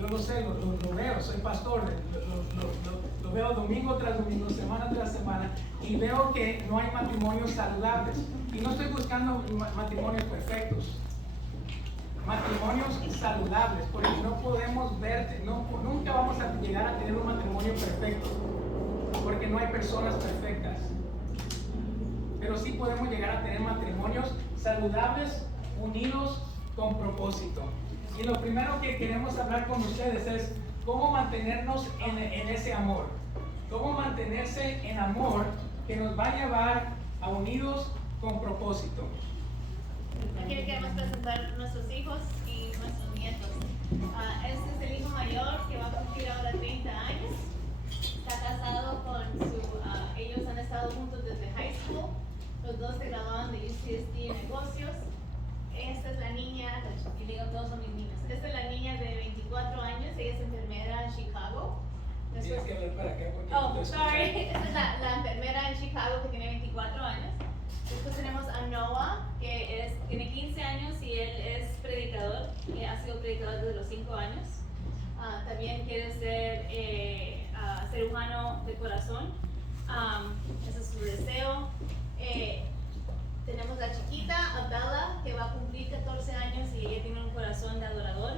yo lo sé, lo veo, soy pastor, lo veo domingo tras domingo, semana tras semana, y veo que no hay matrimonios saludables. Y no estoy buscando matrimonios perfectos, matrimonios saludables, porque no podemos ver, nunca vamos a llegar a tener un matrimonio perfecto, porque no hay personas perfectas. Pero sí podemos llegar a tener matrimonios saludables, unidos con propósito. Y lo primero que queremos hablar con ustedes es cómo mantenernos en ese amor. Cómo mantenerse en amor que nos va a llevar a unidos con propósito. Aquí le queremos presentar nuestros hijos y nuestros nietos. Este es el hijo mayor que va a cumplir ahora 30 años. Está casado con ellos han estado juntos desde high school. Los dos se graduaron de UCSD en negocios. Esta es la niña, y digo todos son mis niños. Esta es la niña de 24 años, ella es enfermera en Chicago. Tienes que hablar para acá porque Oh, sorry. Esta es la enfermera en Chicago que tiene 24 años. Después tenemos a Noah, que tiene 15 años y él es predicador, ha sido predicador desde los 5 años. También quiere ser cirujano de corazón. Ese es su deseo. Tenemos la chiquita, Abdallah, que va a cumplir 14 años y ella tiene un corazón de adorador.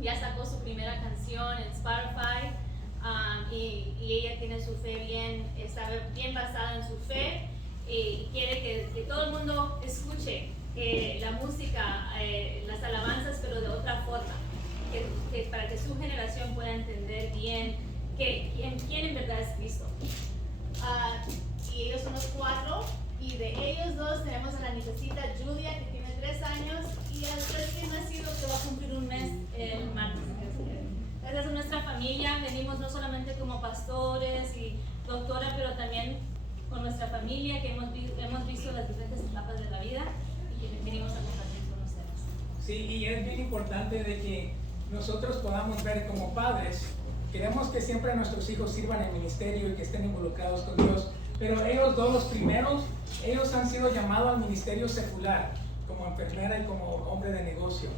Ya sacó su primera canción en Spotify y ella tiene su fe está bien basada en su fe y quiere que todo el mundo escuche la música, las alabanzas, pero de otra forma, para que su generación pueda entender bien quién en verdad es Cristo. Y ellos son los 4. Y de ellos 2 tenemos a la nietecita Julia, que tiene 3 años, y al recién nacido que va a cumplir un mes el martes. Gracias a nuestra familia venimos no solamente como pastores y doctora, pero también con nuestra familia, que hemos visto las diferentes etapas de la vida y que venimos a compartir con ustedes. Sí, y es bien importante de que nosotros podamos ver como padres, queremos que siempre nuestros hijos sirvan en ministerio y que estén involucrados con Dios. Pero ellos 2, los primeros, ellos han sido llamados al ministerio secular, como enfermera y como hombre de negocio.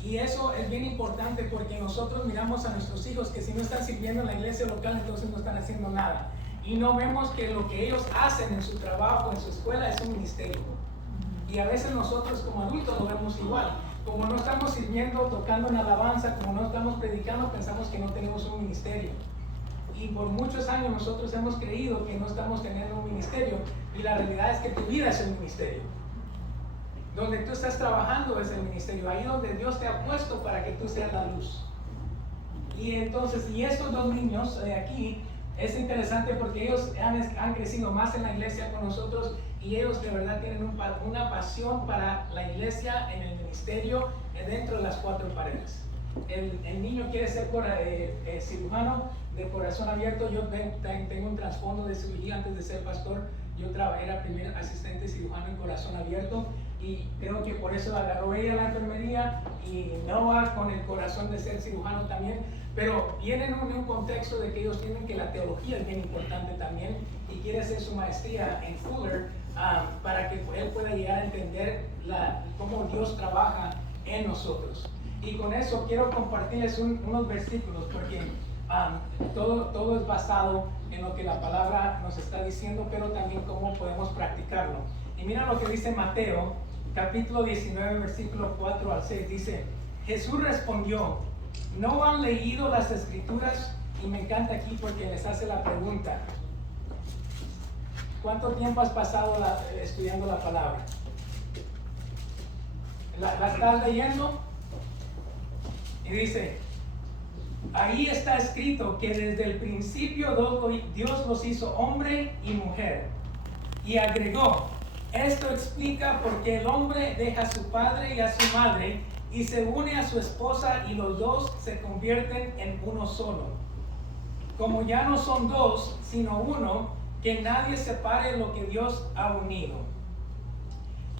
Y eso es bien importante porque nosotros miramos a nuestros hijos que si no están sirviendo en la iglesia local, entonces no están haciendo nada. Y no vemos que lo que ellos hacen en su trabajo, en su escuela, es un ministerio. Y a veces nosotros como adultos lo vemos igual. Como no estamos sirviendo, tocando en alabanza, como no estamos predicando, pensamos que no tenemos un ministerio. Y por muchos años nosotros hemos creído que no estamos teniendo un ministerio, y la realidad es que tu vida es el ministerio. Donde tú estás trabajando es el ministerio, ahí donde Dios te ha puesto para que tú seas la luz. Y entonces, y estos 2 niños aquí, es interesante porque ellos han crecido más en la iglesia con nosotros, y ellos de verdad tienen una pasión para la iglesia, en el ministerio, dentro de las 4 paredes. El niño quiere ser cirujano de corazón abierto. Yo tengo un trasfondo de cirugía antes de ser pastor. Yo era primer asistente cirujano en corazón abierto, y creo que por eso agarró ella la enfermería y Noah con el corazón de ser cirujano también. Pero vienen en un contexto de que ellos tienen que la teología es bien importante también, y quiere hacer su maestría en Fuller para que él pueda llegar a entender cómo Dios trabaja en nosotros. Y con eso quiero compartirles unos versículos porque todo es basado en lo que la palabra nos está diciendo, pero también cómo podemos practicarlo. Y mira lo que dice Mateo, capítulo 19, versículo 4 al 6. Dice: Jesús respondió: ¿no han leído las escrituras? Y me encanta aquí porque les hace la pregunta: ¿cuánto tiempo has pasado estudiando la palabra? ¿La estás leyendo? Y dice: ahí está escrito que desde el principio Dios los hizo hombre y mujer. Y agregó: esto explica por qué el hombre deja a su padre y a su madre y se une a su esposa, y los 2 se convierten en uno solo. Como ya no son 2 sino uno, que nadie separe lo que Dios ha unido.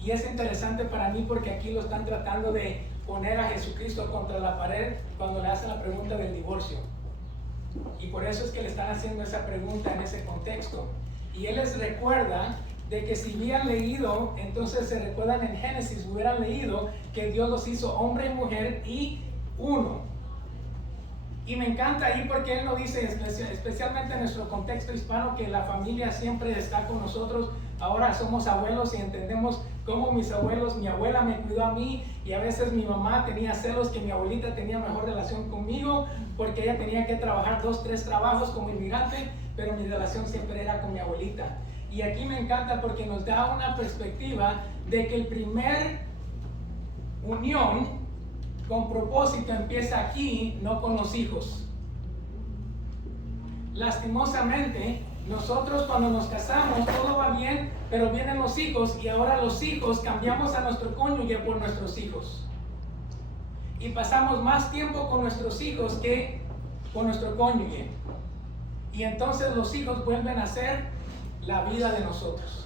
Y es interesante para mí porque aquí lo están tratando de poner a Jesucristo contra la pared cuando le hacen la pregunta del divorcio. Y por eso es que le están haciendo esa pregunta en ese contexto. Y Él les recuerda de que si hubieran leído, entonces se recuerdan en Génesis, hubieran leído que Dios los hizo hombre y mujer y uno. Y me encanta ahí porque él nos dice, especialmente en nuestro contexto hispano, que la familia siempre está con nosotros. Ahora somos abuelos y entendemos cómo mis abuelos, mi abuela me cuidó a mí, y a veces mi mamá tenía celos que mi abuelita tenía mejor relación conmigo porque ella tenía que trabajar 2, 3 trabajos como inmigrante, pero mi relación siempre era con mi abuelita. Y aquí me encanta porque nos da una perspectiva de que el primer unión con propósito empieza aquí, no con los hijos. Lastimosamente, nosotros cuando nos casamos todo va bien, pero vienen los hijos y ahora los hijos cambiamos a nuestro cónyuge por nuestros hijos. Y pasamos más tiempo con nuestros hijos que con nuestro cónyuge. Y entonces los hijos vuelven a ser la vida de nosotros.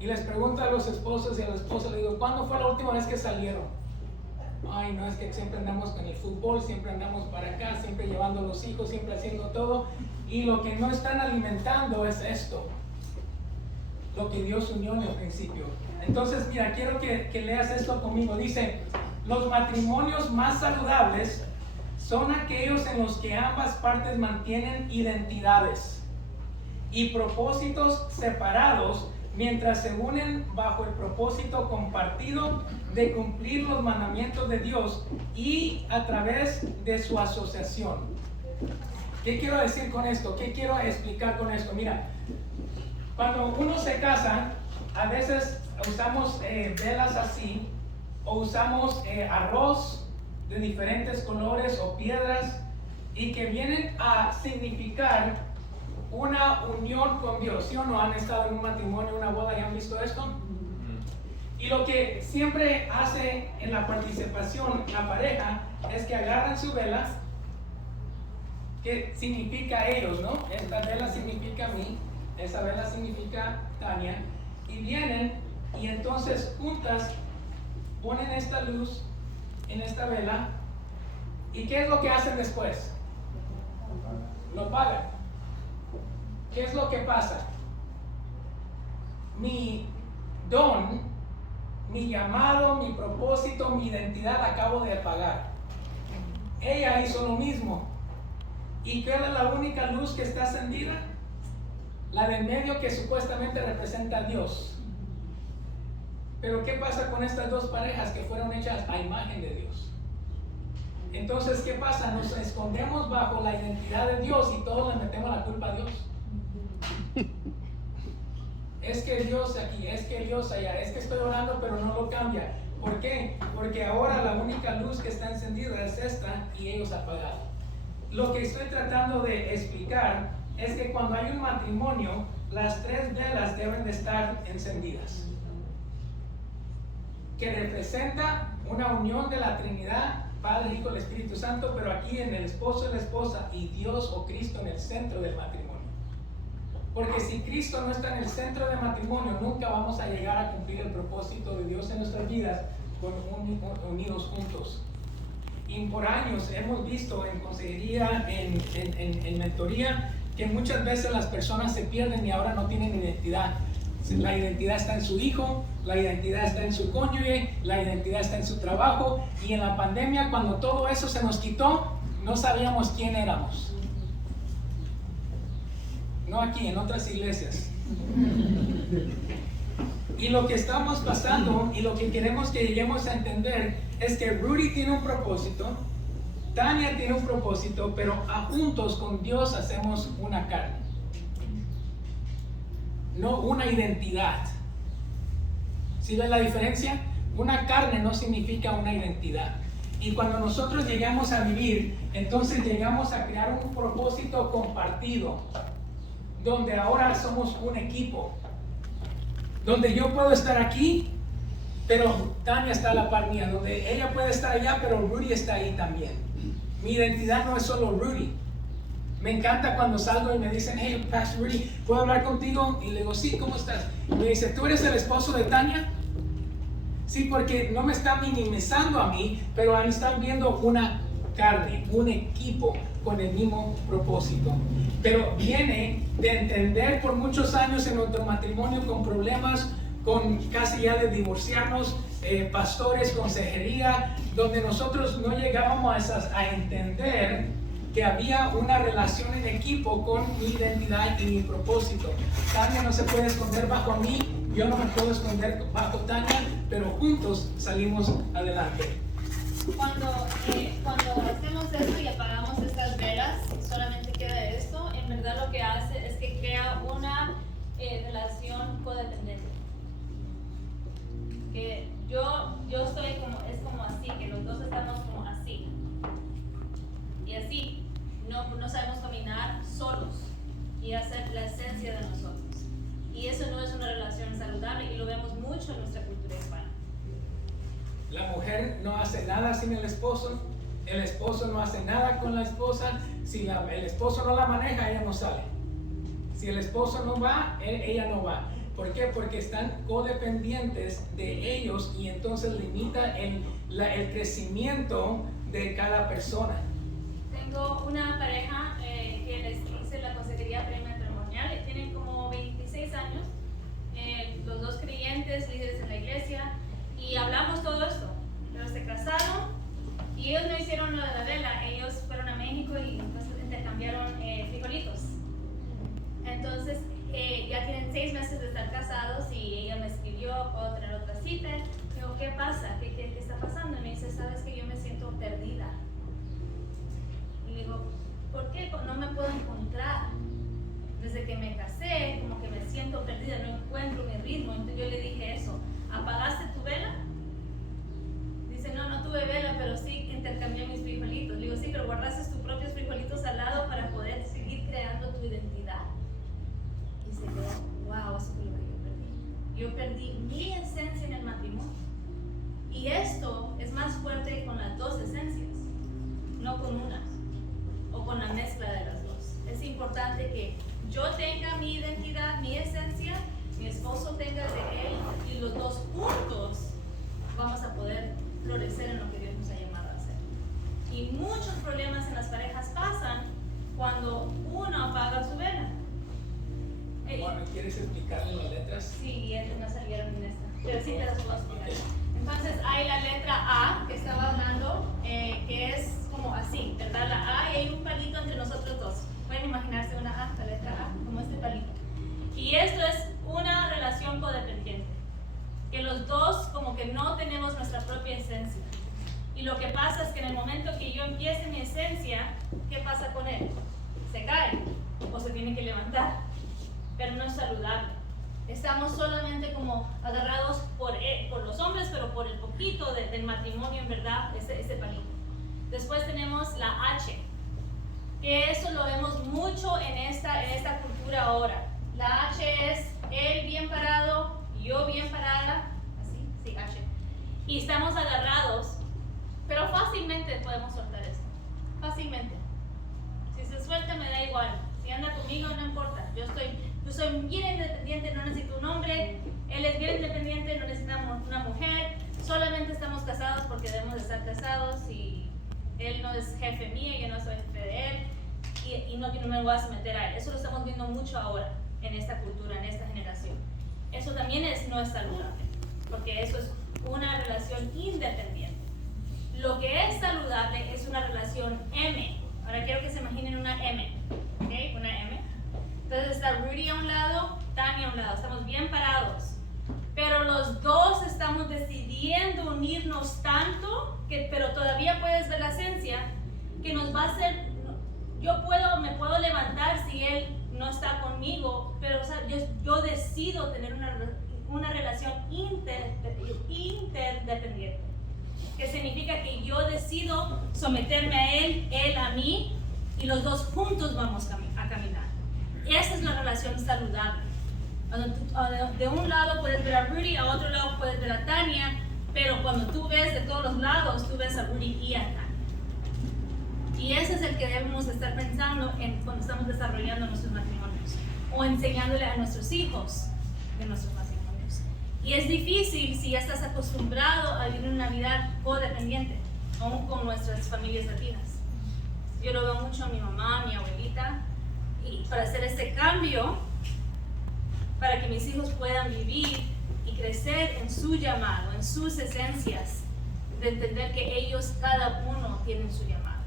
Y les pregunto a los esposos y a la esposa, le digo, ¿cuándo fue la última vez que salieron? Ay, no, es que siempre andamos con el fútbol, siempre andamos para acá, siempre llevando a los hijos, siempre haciendo todo. Y lo que no están alimentando es esto, lo que Dios unió en el principio. Entonces, mira, quiero que leas esto conmigo. Dice, los matrimonios más saludables son aquellos en los que ambas partes mantienen identidades y propósitos separados mientras se unen bajo el propósito compartido de cumplir los mandamientos de Dios y a través de su asociación. ¿Qué quiero decir con esto? ¿Qué quiero explicar con esto? Mira, cuando uno se casa, a veces usamos velas así, o usamos arroz de diferentes colores o piedras, y que vienen a significar una unión con Dios. ¿Sí o no? ¿Han estado en un matrimonio, una boda y han visto esto? Y lo que siempre hace en la participación la pareja es que agarran su vela, que significa ellos, ¿no? Esta vela significa mí, esa vela significa Tania, y vienen y entonces juntas ponen esta luz en esta vela. ¿Y qué es lo que hacen después? Lo apagan. ¿Qué es lo que pasa? Mi don, mi llamado, mi propósito, mi identidad acabo de apagar. Ella hizo lo mismo. ¿Y cuál es la única luz que está encendida? La del medio, que supuestamente representa a Dios. Pero ¿qué pasa con estas dos parejas que fueron hechas a imagen de Dios? Entonces, ¿qué pasa? Nos escondemos bajo la identidad de Dios y todos le metemos la culpa a Dios. Es que Dios aquí, es que Dios allá, es que estoy orando pero no lo cambia. ¿Por qué? Porque ahora la única luz que está encendida es esta y ellos apagados. Lo que estoy tratando de explicar es que cuando hay un matrimonio, las 3 velas deben de estar encendidas, que representa una unión de la Trinidad, Padre, Hijo y Espíritu Santo, pero aquí en el esposo y la esposa y Dios o Cristo en el centro del matrimonio. Porque si Cristo no está en el centro del matrimonio, nunca vamos a llegar a cumplir el propósito de Dios en nuestras vidas unidos juntos. Y por años hemos visto en consejería, en mentoría, que muchas veces las personas se pierden y ahora no tienen identidad. La identidad está en su hijo, la identidad está en su cónyuge, la identidad está en su trabajo. Y en la pandemia, cuando todo eso se nos quitó, no sabíamos quién éramos. No aquí, en otras iglesias. Y lo que estamos pasando y lo que queremos que lleguemos a entender es que Rudy tiene un propósito, Tania tiene un propósito, pero juntos con Dios hacemos una carne, no una identidad. ¿Sí ven la diferencia? Una carne no significa una identidad. Y cuando nosotros llegamos a vivir, entonces llegamos a crear un propósito compartido, donde ahora somos un equipo, donde yo puedo estar aquí, pero Tania está a la par mía, donde ella puede estar allá, pero Rudy está ahí también. Mi identidad no es solo Rudy. Me encanta cuando salgo y me dicen, hey, Pastor Rudy, ¿puedo hablar contigo? Y le digo, sí, ¿cómo estás? Y me dice, ¿tú eres el esposo de Tania? Sí, porque no me están minimizando a mí, pero a mí están viendo una carne, un equipo con el mismo propósito. Pero viene de entender por muchos años en nuestro matrimonio con problemas, con casi ya de divorciarnos, pastores, consejería, donde nosotros no llegábamos a entender que había una relación en equipo con mi identidad y mi propósito. Tania no se puede esconder bajo mí, yo no me puedo esconder bajo Tania, pero juntos salimos adelante. Cuando hacemos esto y apagamos estas velas, solamente queda esto, en verdad lo que hace es que crea una relación codependiente. Que yo estoy como, es como así, que los dos estamos como así. Y así, no sabemos caminar solos y hacer la esencia de nosotros. Y eso no es una relación saludable y lo vemos mucho en nuestra cultura hispana. La mujer no hace nada sin el esposo no hace nada con la esposa, si el esposo no la maneja, ella no sale. Si el esposo no va, ella no va. ¿Por qué? Porque están codependientes de ellos y entonces limita el crecimiento de cada persona. Tengo una pareja que les hice la consejería prematrimonial y tienen como 26 años, los dos creyentes, líderes en la iglesia, y hablamos todo esto, pero se casaron y ellos no hicieron lo de la vela, ellos fueron a México y pues, intercambiaron frijolitos. Entonces ya tienen 6 meses de estar casados y ella me escribió, puedo tener otra cita. Digo, ¿qué pasa? ¿Qué está pasando? Y me dice, sabes que yo me siento perdida. Y digo, ¿por qué no me puedo encontrar? Desde que me casé, como que me siento perdida, no encuentro mi ritmo. Entonces yo le dije eso, ¿apagaste tu vela? Dice, no tuve vela, pero sí intercambié mis frijolitos. Le digo, sí, pero guardaste tus propios frijolitos al lado para poder seguir creando tu identidad. Y se quedó, wow, eso fue lo que yo perdí. Yo perdí mi esencia en el matrimonio. Y esto es más fuerte con las dos esencias, no con una, o con la mezcla de las dos. Es importante que yo tenga mi identidad, mi esencia, mi esposo tenga de él, y los dos juntos vamos a poder florecer en lo que Dios nos ha llamado a hacer. Y muchos problemas en las parejas pasan cuando uno apaga su vela. Bueno, ¿quieres explicarle las letras? Sí, no salieron en esta, pero sí te las puedo explicar. Entonces hay la letra A que estaba hablando, que es como así, ¿verdad? La A, y hay un palito entre nosotros dos. Pueden imaginarse una A, la letra A, como este palito. Y esto es una relación codependiente, que los dos como que no tenemos nuestra propia esencia. Y lo que pasa es que en el momento que yo empiece mi esencia, ¿qué pasa con él? Se cae o se tiene que levantar, pero no es saludable. Estamos solamente como agarrados por los hombres, pero por el poquito del matrimonio, en verdad, ese palito. Después tenemos la H, que eso lo vemos mucho en esta cultura ahora. La H es él bien parado, yo bien parada, así, sí, H. Y estamos agarrados, pero fácilmente podemos soltar esto, fácilmente. Si se suelta me da igual, si anda conmigo no importa, yo soy bien independiente, no necesito un hombre, él es bien independiente, no necesitamos una mujer, solamente estamos casados porque debemos de estar casados y él no es jefe mío, yo no soy jefe de él y no me voy a someter a él. Eso lo estamos viendo mucho ahora en esta cultura, en esta generación. Eso también no es saludable, porque eso es una relación independiente. Lo que es saludable es una relación M. Ahora quiero que se imaginen una M, ¿ok? Una M. Entonces está Rudy a un lado, Tania a un lado, estamos bien parados. Pero los dos estamos decidiendo unirnos tanto, pero todavía puedes ver la esencia, que nos va a hacer, me puedo levantar si él no está conmigo, pero o sea, yo decido tener una relación interdependiente, que significa que yo decido someterme a él a mí, y los dos juntos vamos a caminar. Esa es la relación saludable. De un lado puedes ver a Rudy, a otro lado puedes ver a Tania, pero cuando tú ves de todos los lados, tú ves a Rudy y a Tania. Y ese es el que debemos estar pensando cuando estamos desarrollando nuestros matrimonios o enseñándole a nuestros hijos de nuestros matrimonios. Y es difícil si ya estás acostumbrado a vivir una vida codependiente, aún con nuestras familias latinas. Yo lo veo mucho a mi mamá, a mi abuelita, y para hacer este cambio, para que mis hijos puedan vivir y y crecer en su llamado, en sus esencias, de entender que ellos, cada uno, tienen su llamado.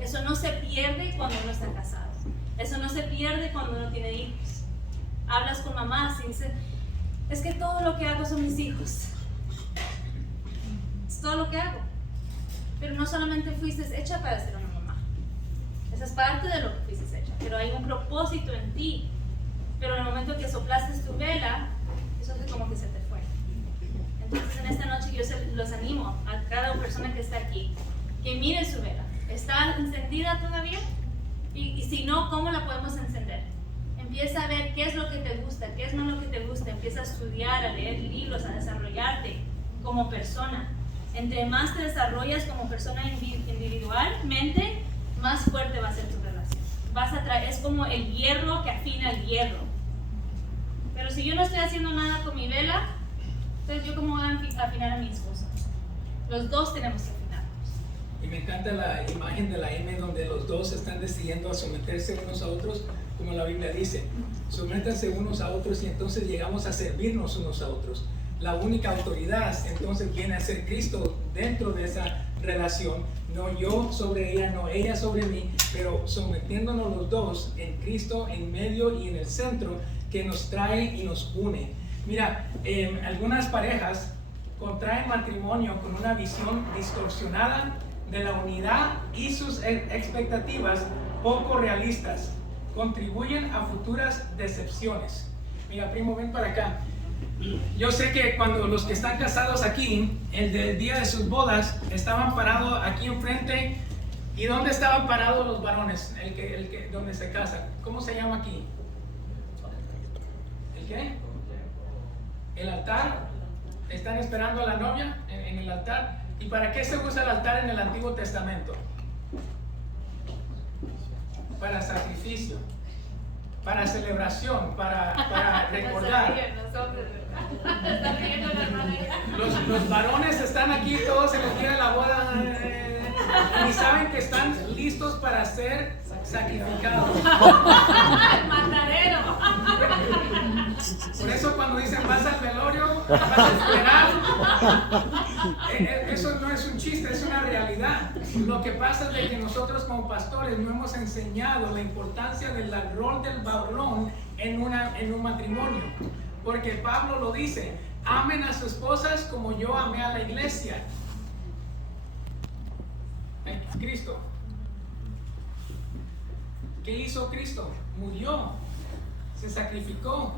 Eso no se pierde cuando uno está casado. Eso no se pierde cuando uno tiene hijos. Hablas con mamás y dices, es que todo lo que hago son mis hijos. Es todo lo que hago. Pero no solamente fuiste hecha para ser una mamá. Esa es parte de lo que fuiste hecha. Pero hay un propósito en ti. Pero en el momento que soplaste tu vela, eso es como que se te fue. Entonces en esta noche yo los animo a cada persona que está aquí, que mire su vela. ¿Está encendida todavía? Y si no, ¿cómo la podemos encender? Empieza a ver qué es lo que te gusta, qué es no lo que te gusta. Empieza a estudiar, a leer libros, a desarrollarte como persona. Entre más te desarrollas como persona individualmente, más fuerte va a ser tu relación. Es como el hierro que afina el hierro. Pero si yo no estoy haciendo nada con mi vela, entonces yo cómo voy a afinar a mi esposo. Los dos tenemos que afinarnos. Y me encanta la imagen de la M donde los dos están decidiendo a someterse unos a otros, como la Biblia dice. Sométanse unos a otros y entonces llegamos a servirnos unos a otros. La única autoridad entonces viene a ser Cristo dentro de esa relación. No yo sobre ella, no ella sobre mí, pero sometiéndonos los dos en Cristo en medio y en el centro, que nos trae y nos une. Mira, algunas parejas contraen matrimonio con una visión distorsionada de la unidad y sus expectativas poco realistas contribuyen a futuras decepciones. Mira, primo, ven para acá. Yo sé que cuando los que están casados aquí, el del día de sus bodas, estaban parados aquí enfrente. ¿Y dónde estaban parados los varones? Donde se casan. ¿Cómo se llama aquí? ¿El qué? El altar. Están esperando a la novia en el altar. ¿Y para qué se usa el altar en el Antiguo Testamento? Para sacrificio, para celebración, para recordar. Los varones están aquí todos en el día de la boda y saben que están listos para ser sacrificados. El matadero. Por eso cuando dicen vas al velorio, vas a esperar, eso no es un chiste, es una realidad. Lo que pasa es de que nosotros como pastores no hemos enseñado la importancia del rol del varón en un matrimonio. Porque Pablo lo dice, amen a sus esposas como yo amé a la iglesia. Cristo. ¿Qué hizo Cristo? Murió, se sacrificó.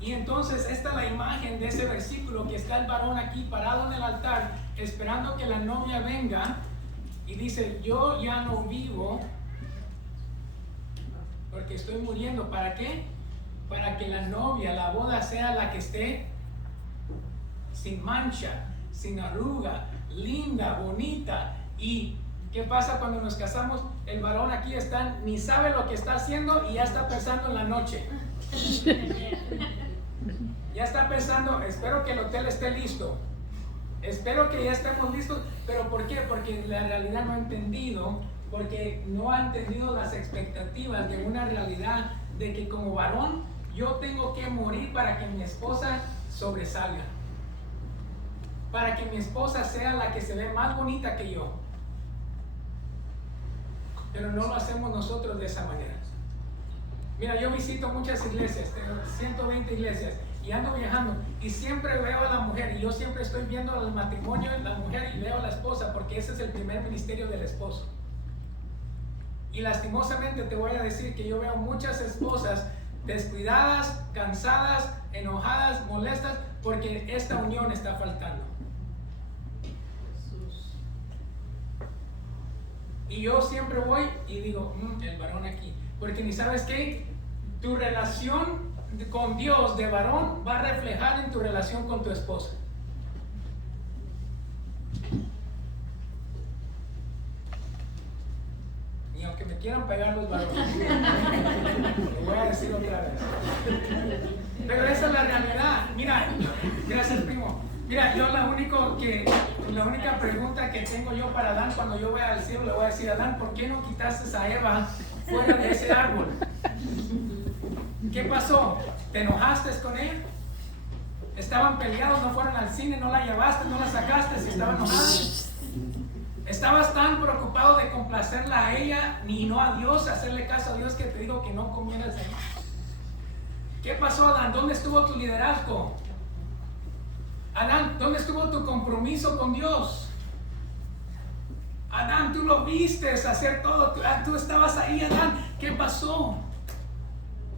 Y entonces esta es la imagen de ese versículo, que está el varón aquí parado en el altar esperando que la novia venga y dice, yo ya no vivo porque estoy muriendo. ¿Para qué? Para que la novia, la boda, sea la que esté sin mancha, sin arruga, linda, bonita. ¿Y qué pasa cuando nos casamos? El varón aquí ni sabe lo que está haciendo y ya está pensando en la noche. Ya está pensando, espero que el hotel esté listo, espero que ya estemos listos. ¿Pero por qué? Porque la realidad no ha entendido, porque no ha entendido las expectativas de una realidad de que como varón yo tengo que morir para que mi esposa sobresalga, para que mi esposa sea la que se ve más bonita que yo. Pero no lo hacemos nosotros de esa manera. Mira, yo visito muchas iglesias, tengo 120 iglesias, y ando viajando y siempre veo a la mujer, y yo siempre estoy viendo el matrimonio de la mujer y veo a la esposa, porque ese es el primer ministerio del esposo. Y lastimosamente te voy a decir que yo veo muchas esposas descuidadas, cansadas, enojadas, molestas, porque esta unión está faltando. Y yo siempre voy y digo, el varón aquí, porque ni sabes qué, tu relación con Dios de varón va a reflejar en tu relación con tu esposa. Y aunque me quieran pegar los varones, lo voy a decir otra vez. Pero esa es la realidad. Mira, gracias, primo. Mira, yo la única pregunta que tengo yo para Adán cuando yo voy al cielo, le voy a decir, Adán, ¿por qué no quitaste a Eva fuera de ese árbol? ¿Qué pasó? ¿Te enojaste con él? Estaban peleados, no fueron al cine, no la llevaste, no la sacaste, si estaban enojados. Estabas tan preocupado de complacerla a ella y no a Dios, hacerle caso a Dios, que te digo que no comieras ahí. ¿Qué pasó, Adán? ¿Dónde estuvo tu liderazgo? Adán, ¿dónde estuvo tu compromiso con Dios? Adán, tú lo viste hacer todo, tú estabas ahí, Adán. ¿Qué pasó?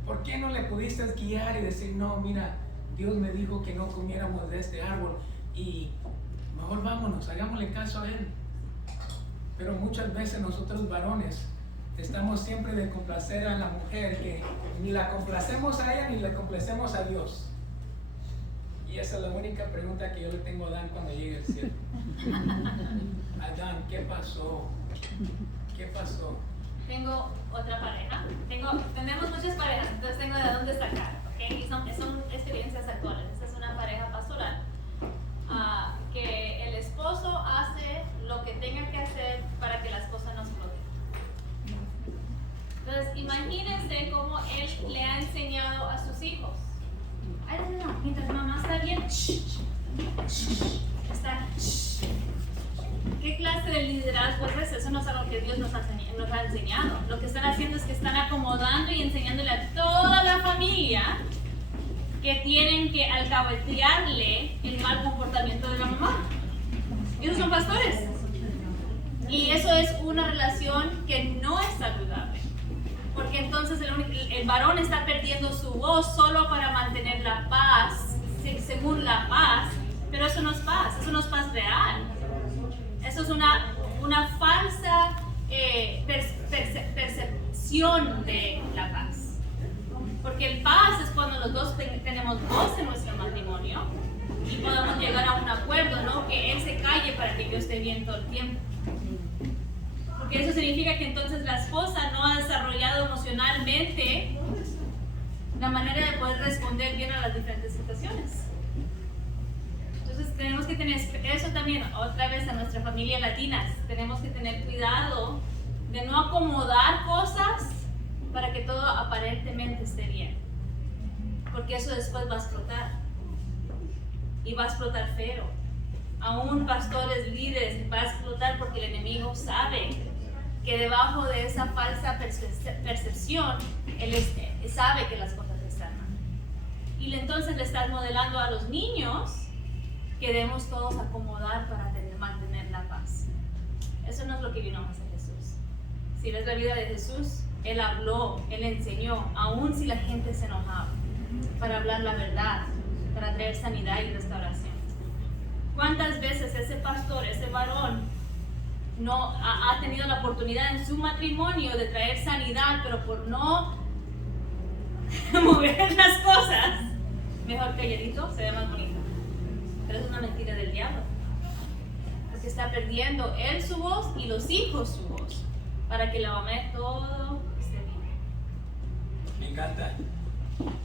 ¿Por qué no le pudiste guiar y decir, no, mira, Dios me dijo que no comiéramos de este árbol y mejor vámonos, hagámosle caso a Él? Pero muchas veces nosotros varones estamos siempre de complacer a la mujer, que ni la complacemos a ella ni le complacemos a Dios. Y esa es la única pregunta que yo le tengo a Adán cuando llegue al cielo. Adán, ¿qué pasó? ¿Qué pasó? Tengo otra pareja. Tenemos muchas parejas, entonces tengo de dónde sacar, ¿ok? Y son experiencias actuales. Esta es una pareja pastoral que el esposo hace lo que tenga que hacer para que la esposa no se lo dé. Entonces, imagínense cómo él le ha enseñado a sus hijos. Ay, no, mientras mamá está bien, está. ¿Qué clase de liderazgo es eso? Eso no es algo que Dios nos ha enseñado. Lo que están haciendo es que están acomodando y enseñándole a toda la familia que tienen que alcahuetearle el mal comportamiento de la mamá. Ellos son pastores. Y eso es una relación que no es saludable. Porque entonces el varón está perdiendo su voz solo para mantener la paz, según la paz. Pero eso no es paz real. Eso es una falsa percepción de la paz. Porque el paz es cuando los dos tenemos voz en nuestro matrimonio y podemos llegar a un acuerdo, ¿no? Que él se calle para que yo esté bien todo el tiempo. Porque eso significa que entonces la esposa no ha desarrollado emocionalmente la manera de poder responder bien a las diferentes situaciones. Entonces tenemos que tener eso también, otra vez a nuestra familia latina, tenemos que tener cuidado de no acomodar cosas para que todo aparentemente esté bien, porque eso después va a explotar, y va a explotar feo. Aún pastores, líderes, va a explotar porque el enemigo sabe que debajo de esa falsa percepción, él sabe que las cosas están mal. Y entonces le estás modelando a los niños que debemos todos acomodar para mantener la paz. Eso no es lo que vino a hacer Jesús. Si ves la vida de Jesús, Él habló, Él enseñó, aun si la gente se enojaba, para hablar la verdad, para traer sanidad y restauración. ¿Cuántas veces ese pastor, ese varón, no ha tenido la oportunidad en su matrimonio de traer sanidad, pero por no mover las cosas, mejor calladito, se ve más bonito? Pero es una mentira del diablo, porque está perdiendo él su voz y los hijos su voz, para que la mamá todo esté bien. Me encanta.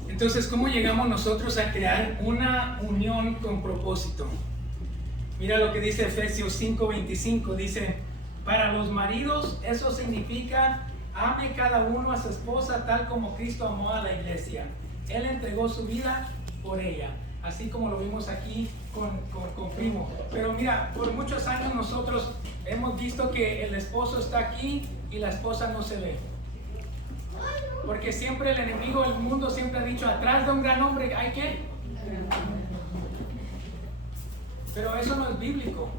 Entonces, ¿cómo llegamos nosotros a crear una unión con propósito? Mira lo que dice Efesios 5:25, dice: para los maridos eso significa: ame cada uno a su esposa tal como Cristo amó a la iglesia. Él entregó su vida por ella, así como lo vimos aquí con Primo. Pero mira, por muchos años nosotros hemos visto que el esposo está aquí y la esposa no se ve. Porque siempre el enemigo del mundo siempre ha dicho: atrás de un gran hombre hay que. Pero eso no es bíblico,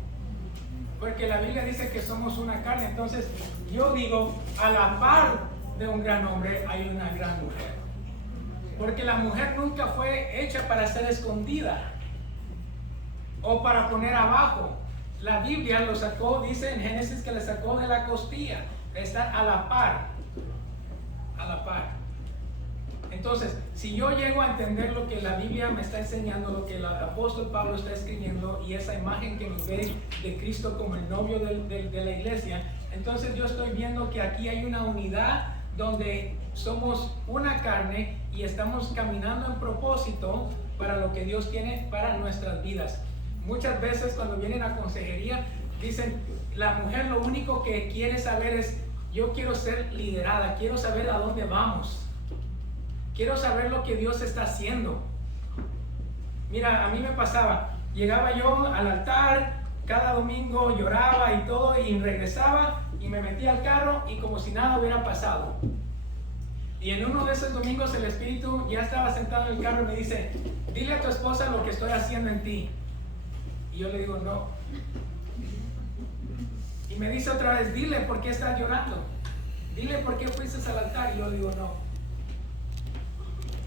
porque la Biblia dice que somos una carne. Entonces yo digo, a la par de un gran hombre hay una gran mujer, porque la mujer nunca fue hecha para ser escondida o para poner abajo. La Biblia lo sacó, dice en Génesis que le sacó de la costilla. Están a la par, a la par. Entonces, si yo llego a entender lo que la Biblia me está enseñando, lo que el apóstol Pablo está escribiendo, y esa imagen que nos ve de Cristo como el novio de la iglesia, entonces yo estoy viendo que aquí hay una unidad donde somos una carne y estamos caminando en propósito para lo que Dios tiene para nuestras vidas. Muchas veces cuando vienen a consejería dicen: la mujer lo único que quiere saber es: yo quiero ser liderada, quiero saber a dónde vamos, quiero saber lo que Dios está haciendo. Mira, a mí me pasaba, llegaba yo al altar, cada domingo lloraba y todo, y regresaba y me metía al carro y como si nada hubiera pasado. Y en uno de esos domingos el Espíritu ya estaba sentado en el carro y me dice, dile a tu esposa lo que estoy haciendo en ti. Y yo le digo, no. Y me dice otra vez, dile por qué estás llorando. Dile por qué fuiste al altar. Y yo le digo, no.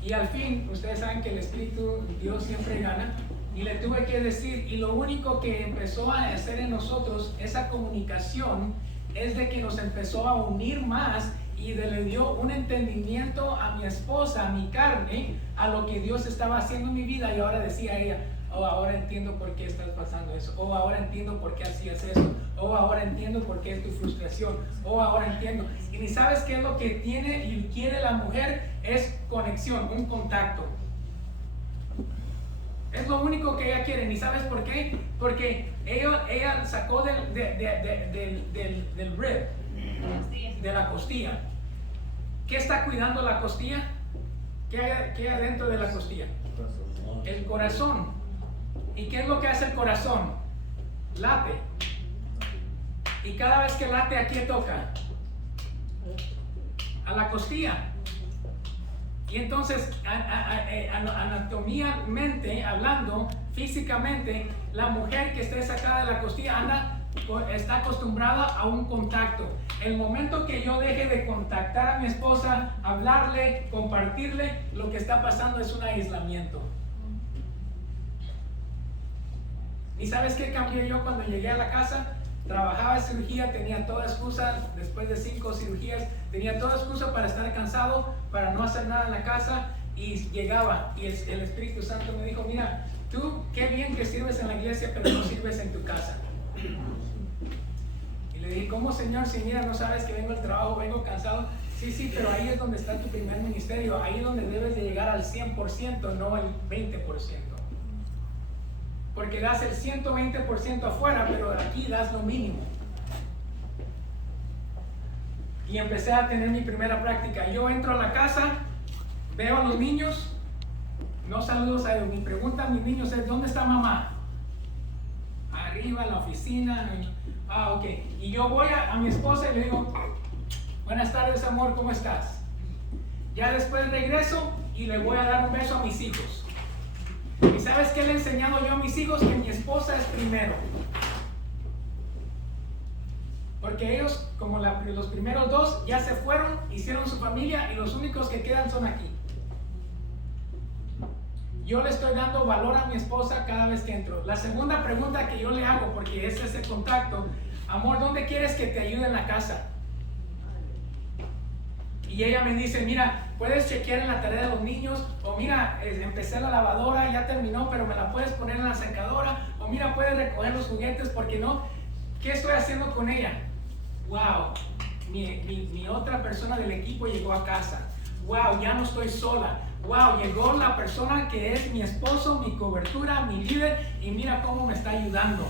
Y al fin, ustedes saben que el Espíritu, Dios siempre gana. Y le tuve que decir, y lo único que empezó a hacer en nosotros, esa comunicación, es de que nos empezó a unir más y le dio un entendimiento a mi esposa, a mi carne, a lo que Dios estaba haciendo en mi vida. Y ahora decía ella, oh, ahora entiendo por qué estás pasando eso, oh, ahora entiendo por qué hacías eso, oh, ahora entiendo por qué es tu frustración, oh, ahora entiendo. Y ni sabes qué es lo que tiene y quiere la mujer, es conexión, un contacto. Es lo único que ella quiere. ¿Ni sabes por qué? Porque ella sacó del rib, de la costilla. ¿Qué está cuidando la costilla? ¿Qué hay dentro de la costilla? El corazón. ¿Y qué es lo que hace el corazón? Late. Y cada vez que late, ¿a quién toca? A la costilla. Y entonces, anatómicamente hablando, físicamente, la mujer que esté sacada de la costilla está acostumbrada a un contacto. El momento que yo deje de contactar a mi esposa, hablarle, compartirle, lo que está pasando es un aislamiento. ¿Y sabes qué cambié yo cuando llegué a la casa? Trabajaba en cirugía, tenía toda excusa, después de 5 cirugías, tenía toda excusa para estar cansado, para no hacer nada en la casa, y llegaba, y el Espíritu Santo me dijo, mira, tú qué bien que sirves en la iglesia, pero no sirves en tu casa. Y le dije, ¿cómo, Señor? Si mira, no sabes que vengo al trabajo, vengo cansado. Sí, pero ahí es donde está tu primer ministerio, ahí es donde debes de llegar al 100%, no al 20%. Porque das el 120% afuera, pero aquí das lo mínimo. Y empecé a tener mi primera práctica. Yo entro a la casa, veo a los niños, no saludos a ellos. Mi pregunta a mis niños es, ¿dónde está mamá? Arriba, en la oficina. Ok. Y yo voy a mi esposa y le digo, buenas tardes, amor, ¿cómo estás? Ya después regreso y le voy a dar un beso a mis hijos. ¿Y sabes qué le he enseñado yo a mis hijos? Que mi esposa es primero. Porque ellos, como los primeros 2, ya se fueron, hicieron su familia y los únicos que quedan son aquí. Yo le estoy dando valor a mi esposa cada vez que entro. La segunda pregunta que yo le hago, porque es ese contacto, amor, ¿dónde quieres que te ayude en la casa? Y ella me dice, mira, puedes chequear en la tarea de los niños, o mira, empecé la lavadora, ya terminó, pero me la puedes poner en la secadora, o mira, puedes recoger los juguetes, porque no, ¿qué estoy haciendo con ella? Wow, mi otra persona del equipo llegó a casa. Wow, ya no estoy sola. Wow, llegó la persona que es mi esposo, mi cobertura, mi líder, y mira cómo me está ayudando.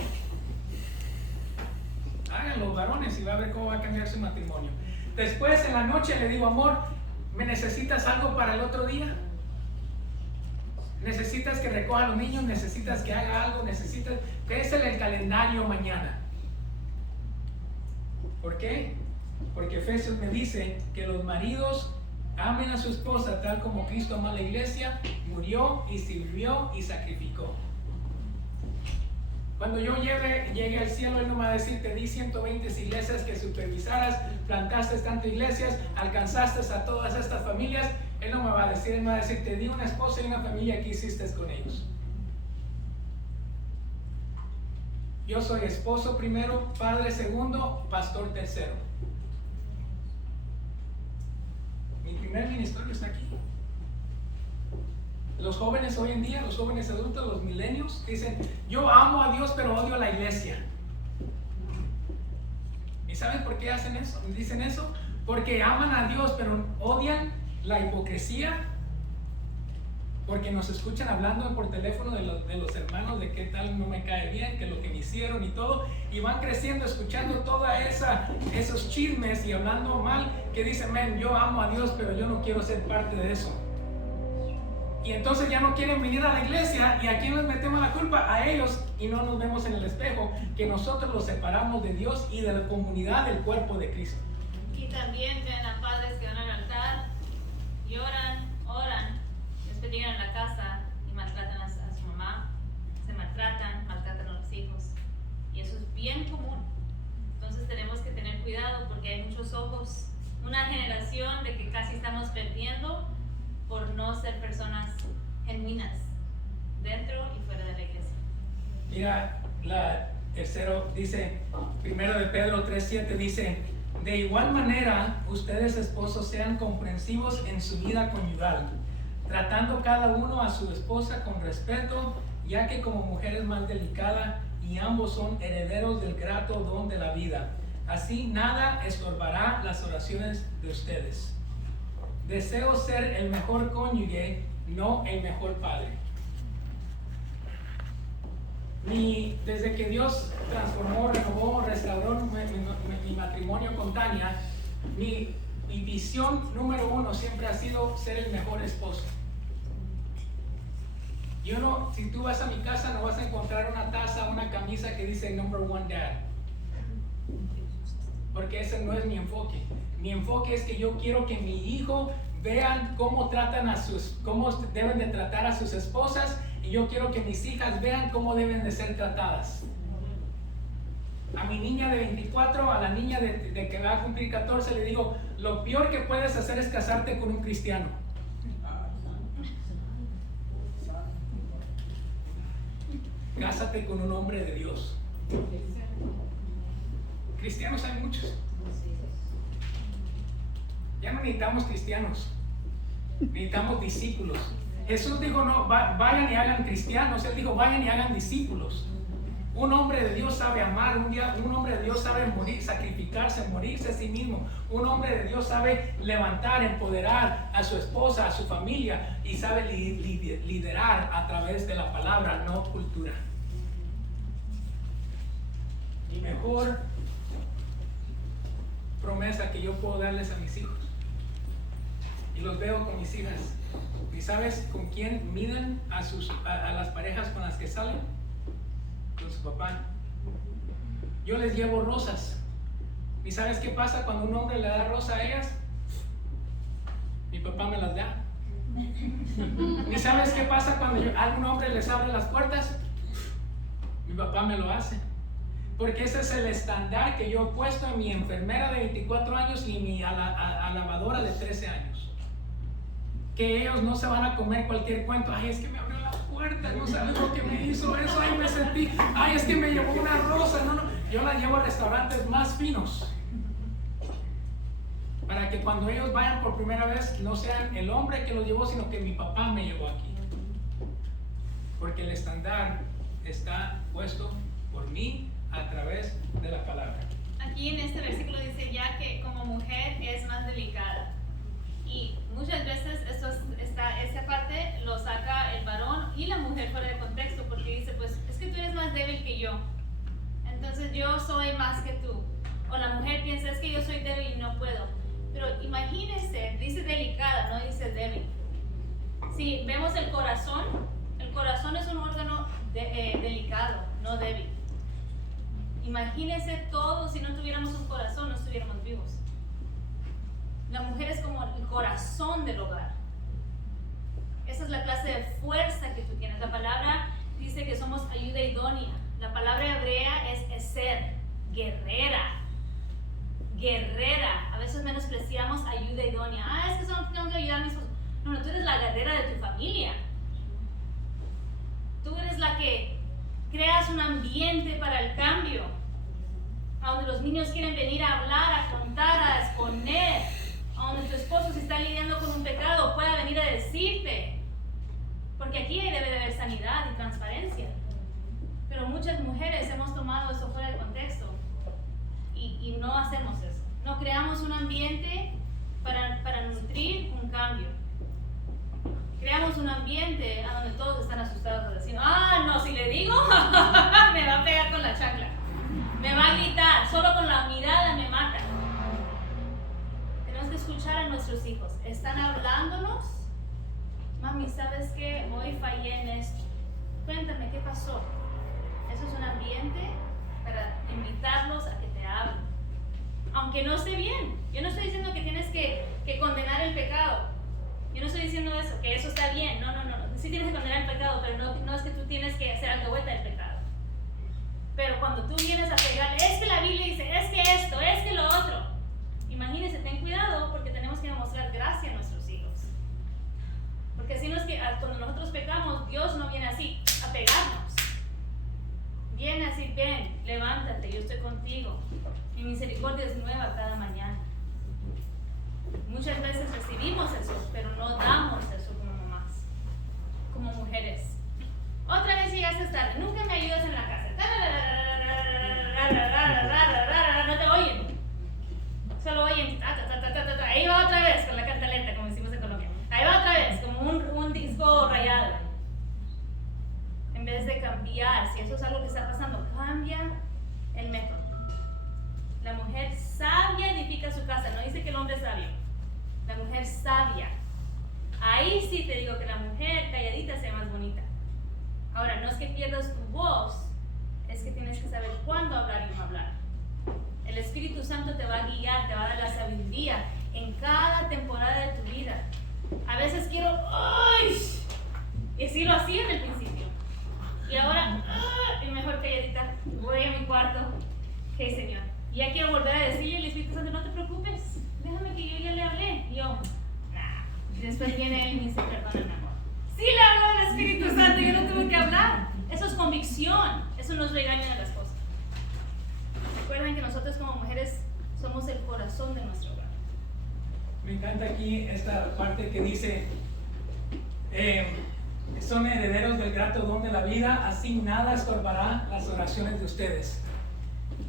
Háganlo, varones, y va a ver cómo va a cambiar su matrimonio. Después en la noche le digo, amor, ¿me necesitas algo para el otro día? ¿Necesitas que recoja a los niños? ¿Necesitas que haga algo? ¿Necesitas que es el calendario mañana? ¿Por qué? Porque Efesios me dice que los maridos amen a su esposa tal como Cristo amó a la iglesia, murió y sirvió y sacrificó. Cuando yo llegue al cielo, Él no me va a decir, te di 120 iglesias que supervisaras, plantaste tantas iglesias, alcanzaste a todas estas familias. Él no me va a decir, Él me va a decir, te di una esposa y una familia, ¿qué hiciste con ellos? Yo soy esposo primero, padre segundo, pastor tercero. Mi primer ministerio está aquí. Los jóvenes hoy en día, los jóvenes adultos, los milenios, dicen, yo amo a Dios pero odio a la iglesia. ¿Y saben por qué hacen eso? Dicen eso porque aman a Dios pero odian la hipocresía, porque nos escuchan hablando por teléfono de los hermanos, de qué tal no me cae bien, que lo que me hicieron y todo, y van creciendo escuchando toda esos chismes y hablando mal, que dicen, yo amo a Dios pero yo no quiero ser parte de eso. Y entonces ya no quieren venir a la iglesia. ¿Y a quién les metemos la culpa? A ellos. Y no nos vemos en el espejo que nosotros los separamos de Dios y de la comunidad del cuerpo de Cristo. Y también ven a padres que van al altar, lloran, oran, después llegan a la casa y maltratan a su mamá, se maltratan a los hijos. Y eso es bien común. Entonces tenemos que tener cuidado porque hay muchos ojos, una generación de que casi estamos perdiendo por no ser personas genuinas dentro y fuera de la iglesia. Mira, tercero dice, 1 de Pedro 3:7 dice, de igual manera, ustedes esposos sean comprensivos en su vida conyugal, tratando cada uno a su esposa con respeto, ya que como mujer es más delicada y ambos son herederos del grato don de la vida. Así nada estorbará las oraciones de ustedes. Deseo ser el mejor cónyuge, no el mejor padre. Desde que Dios transformó, renovó, restauró mi matrimonio con Tania, mi visión número 1 siempre ha sido ser el mejor esposo. Si tú vas a mi casa no vas a encontrar una taza, una camisa que dice number 1 dad. Porque ese no es mi enfoque. Mi enfoque es que yo quiero que mi hijo vean cómo deben de tratar a sus esposas, y yo quiero que mis hijas vean cómo deben de ser tratadas. A mi niña de 24, a la niña de que va a cumplir 14, le digo, lo peor que puedes hacer es casarte con un cristiano. Cásate con un hombre de Dios. Cristianos hay muchos. Ya no necesitamos cristianos, necesitamos discípulos. Jesús dijo, no, vayan y hagan cristianos. Él dijo, vayan y hagan discípulos. Un hombre de Dios sabe amar, un hombre de Dios sabe morir, sacrificarse, morirse a sí mismo. Un hombre de Dios sabe levantar, empoderar a su esposa, a su familia, y sabe liderar a través de la palabra, no cultura. Y mejor promesa que yo puedo darles a mis hijos, y los veo con mis hijas. ¿Y sabes con quién miden a las parejas con las que salen? Con su papá. Yo les llevo rosas. ¿Y sabes qué pasa cuando un hombre le da rosa a ellas? Mi papá me las da. ¿Y sabes qué pasa cuando algún hombre les abre las puertas? Mi papá me lo hace. Porque ese es el estándar que yo he puesto en mi enfermera de 24 años y en mi lavadora de 13 años. Que ellos no se van a comer cualquier cuento. Ay, es que me abrió la puerta, no sabes lo que me hizo eso, ay, me sentí, ay, es que me llevó una rosa. No, yo la llevo a restaurantes más finos, para que cuando ellos vayan por primera vez no sean el hombre que los llevó, sino que mi papá me llevó aquí. Porque el estándar está puesto por mí a través de la palabra. Aquí en este versículo dice ya que como mujer es más delicada. Y muchas veces esta parte lo saca el varón y la mujer fuera de contexto, porque dice, pues es que tú eres más débil que yo, entonces yo soy más que tú. O la mujer piensa, es que yo soy débil y no puedo. Pero imagínense, dice delicada, no dice débil. Si vemos el corazón es un órgano delicado, no débil. Imagínense todo, si no tuviéramos un corazón, no estuviéramos vivos. La mujer es como el corazón del hogar. Esa es la clase de fuerza que tú tienes. La palabra dice que somos ayuda idónea. La palabra hebrea es eser, guerrera. Guerrera. A veces menospreciamos ayuda idónea. Es que tengo que ayudar a mis esposos. No, tú eres la guerrera de tu familia. Tú eres la que creas un ambiente para el cambio, a donde los niños quieren venir a hablar, a contar, a exponer, a donde tu esposo, si está lidiando con un pecado, pueda venir a decirte, porque aquí debe de haber sanidad y transparencia. Pero muchas mujeres hemos tomado eso fuera de contexto y no hacemos eso. No creamos un ambiente para nutrir un cambio. Creamos un ambiente a donde todos están asustados, diciendo, no, si le digo, me va a pegar con la chancla, me va a gritar, solo con la mirada me mata. Tenemos que escuchar a nuestros hijos. ¿Están hablándonos mami, ¿sabes qué? Hoy fallé en esto. Cuéntame, ¿qué pasó? Eso es un ambiente para invitarlos a que te hablen. Aunque no esté bien. Yo no estoy diciendo que tienes que condenar el pecado. Yo no estoy diciendo eso, que eso está bien. No. Sí tienes que condenar el pecado, pero no es que tú tienes que hacer alcahueta del pecado. Pero cuando tú vienes a pegar, es que la Biblia dice, es que esto, es que lo otro. Imagínense, ten cuidado porque tenemos que demostrar gracia a nuestros hijos. Porque así no es que cuando nosotros pecamos, Dios no viene así, a pegarnos. Viene así, ven, levántate, yo estoy contigo. Mi misericordia es nueva cada mañana. Muchas veces recibimos eso, pero no damos eso como mamás, como mujeres. Otra vez llegaste tarde, nunca me ayudas en la casa. No te oyen. Solo oyen. Ahí va otra vez con la cantaleta, como decimos en Colombia. Ahí va otra vez, como un disco rayado. En vez de cambiar, si eso es algo que está pasando, cambia el método. La mujer sabia edifica su casa, no dice que el hombre es sabio. La mujer sabia. Ahí sí te digo que la mujer calladita sea más bonita. Ahora, no es que pierdas tu voz, es que tienes que saber cuándo hablar y no hablar. El Espíritu Santo te va a guiar, te va a dar la sabiduría en cada temporada de tu vida. A veces quiero, ¡ay! Y así lo hacía en el principio. Y ahora, ¡ay! Mejor calladita, voy a mi cuarto. Ok, Señor. Y ya quiero volver a decirle al Espíritu Santo, no te preocupes, déjame que yo ya le hablé. Y yo, nah. Y después viene él y me dice, perdóname, amor. Sí le habló el Espíritu Santo, yo no tuve que hablar. Eso es convicción, eso nos regaña de las cosas. Recuerden que nosotros como mujeres somos el corazón de nuestro hogar. Me encanta aquí esta parte que dice, son herederos del grato don de la vida, así nada estorbará las oraciones de ustedes.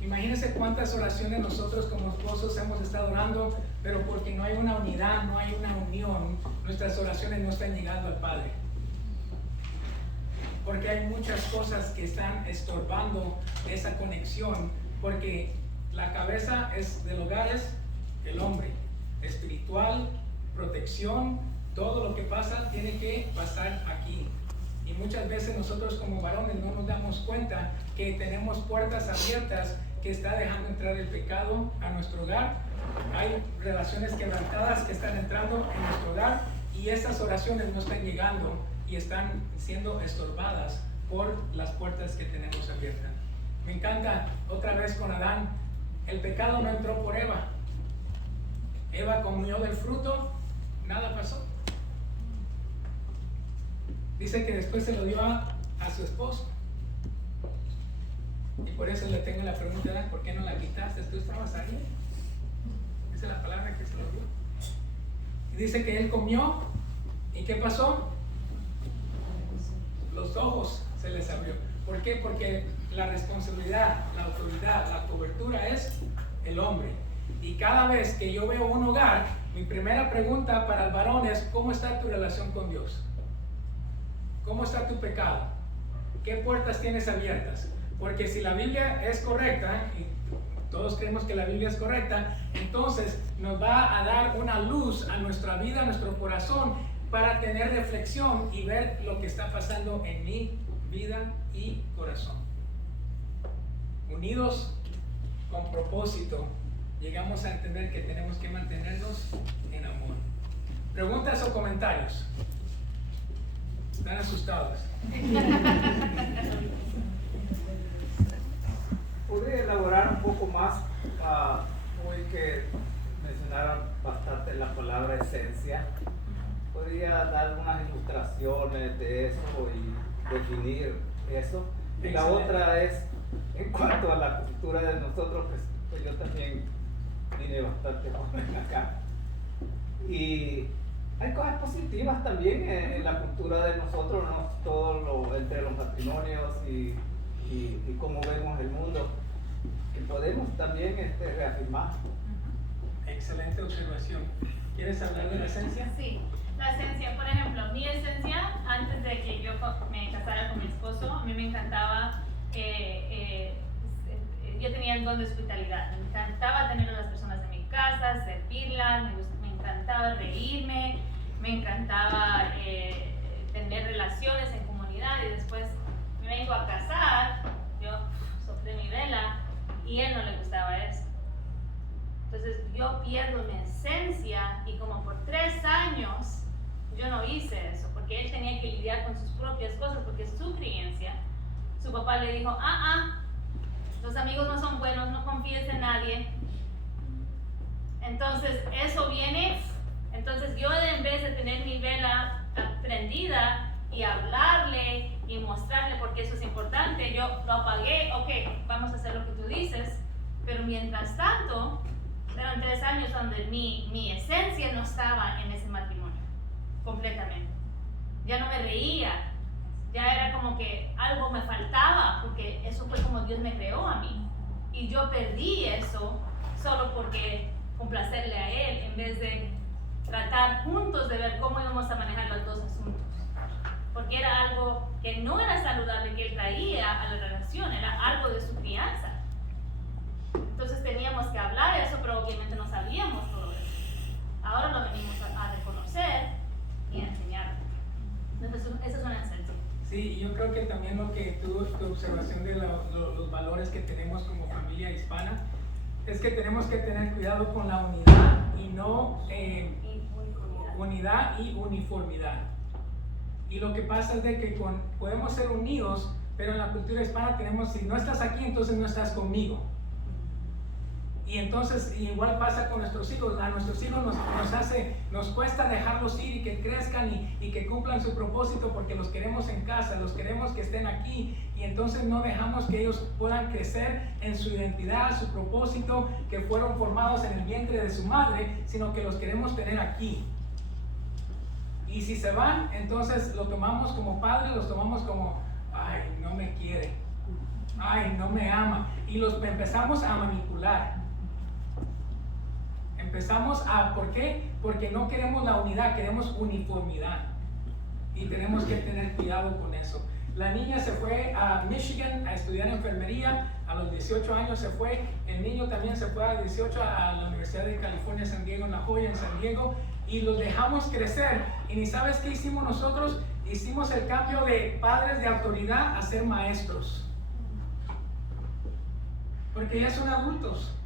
Imagínense cuántas oraciones nosotros como esposos hemos estado orando, pero porque no hay una unidad, no hay una unión, nuestras oraciones no están llegando al Padre. Porque hay muchas cosas que están estorbando esa conexión, porque la cabeza del hogar es el hombre, espiritual, protección, todo lo que pasa tiene que pasar aquí. Y muchas veces nosotros como varones no nos damos cuenta que tenemos puertas abiertas que está dejando entrar el pecado a nuestro hogar. Hay relaciones quebrantadas que están entrando en nuestro hogar y esas oraciones no están llegando y están siendo estorbadas por las puertas que tenemos abiertas. Me encanta otra vez con Adán. El pecado no entró por Eva. Eva comió del fruto, nada pasó. Dice que después se lo dio a su esposo. Y por eso le tengo la pregunta, ¿por qué no la quitaste? ¿Tú estabas ahí? Esa es la palabra que se lo dio. Y dice que él comió. ¿Y qué pasó? Los ojos se les abrió. ¿Por qué? Porque la responsabilidad, la autoridad, la cobertura es el hombre. Y cada vez que yo veo un hogar, mi primera pregunta para el varón es, ¿cómo está tu relación con Dios? ¿Cómo está tu pecado? ¿Qué puertas tienes abiertas? Porque si la Biblia es correcta, y todos creemos que la Biblia es correcta, entonces nos va a dar una luz a nuestra vida, a nuestro corazón, para tener reflexión y ver lo que está pasando en mi vida y corazón. Unidos con propósito, llegamos a entender que tenemos que mantenernos en amor. ¿Preguntas o comentarios? ¿Están asustados? Pude elaborar un poco más, hoy que mencionaron bastante la palabra esencia. Podría dar algunas ilustraciones de eso y definir eso. Y la otra es, en cuanto a la cultura de nosotros, pues yo también vine bastante joven acá. Y hay cosas positivas también en la cultura de nosotros, ¿no? Todo entre los matrimonios y cómo vemos el mundo, que podemos también reafirmar. Excelente observación. ¿Quieres hablar de la esencia? Sí, la esencia, por ejemplo, mi esencia, antes de que yo me casara con mi esposo, a mí me encantaba, yo tenía el don de hospitalidad, me encantaba tener a las personas en mi casa, servirlas, me encantaba reírme, me encantaba tener relaciones en comunidad y después me vengo a casar, yo soplé mi vela y a él no le gustaba eso. Entonces yo pierdo mi esencia y como por 3 años yo no hice eso porque él tenía que lidiar con sus propias cosas porque es su creencia. Su papá le dijo, los amigos no son buenos, no confíes en nadie. Entonces eso viene, entonces yo en vez de tener mi vela prendida y hablarle y mostrarle por qué eso es importante, yo lo apagué, ok, vamos a hacer lo que tú dices, pero mientras tanto, eran 3 años donde mi esencia no estaba en ese matrimonio, completamente. Ya no me reía, ya era como que algo me faltaba, porque eso fue como Dios me creó a mí. Y yo perdí eso solo porque complacerle a Él, en vez de tratar juntos de ver cómo íbamos a manejar los dos asuntos. Porque era algo que no era saludable que Él traía a la relación, era algo de su crianza. Entonces teníamos que hablar de eso, pero obviamente no sabíamos todo eso. Ahora lo venimos a reconocer y a enseñar. Entonces, esa es una esencia. Sí, yo creo que también lo que tu observación de los valores que tenemos como familia hispana es que tenemos que tener cuidado con la unidad y no unidad y uniformidad. Y lo que pasa es de que podemos ser unidos, pero en la cultura hispana tenemos, si no estás aquí, entonces no estás conmigo. Y entonces igual pasa con nuestros hijos. A nuestros hijos nos cuesta dejarlos ir y que crezcan y que cumplan su propósito porque los queremos en casa, los queremos que estén aquí, y entonces no dejamos que ellos puedan crecer en su identidad, su propósito, que fueron formados en el vientre de su madre, sino que los queremos tener aquí. Y si se van, entonces lo tomamos como padres, los tomamos como, ay, no me quiere, ay, no me ama, y los empezamos a manipular. ¿Por qué? Porque no queremos la unidad, queremos uniformidad. Y tenemos que tener cuidado con eso. La niña se fue a Michigan a estudiar enfermería, a los 18 años se fue. El niño también se fue a 18 a la Universidad de California, San Diego, en La Joya, en San Diego. Y los dejamos crecer. ¿Y ni sabes qué hicimos nosotros? Hicimos el cambio de padres de autoridad a ser maestros. Porque ya son adultos.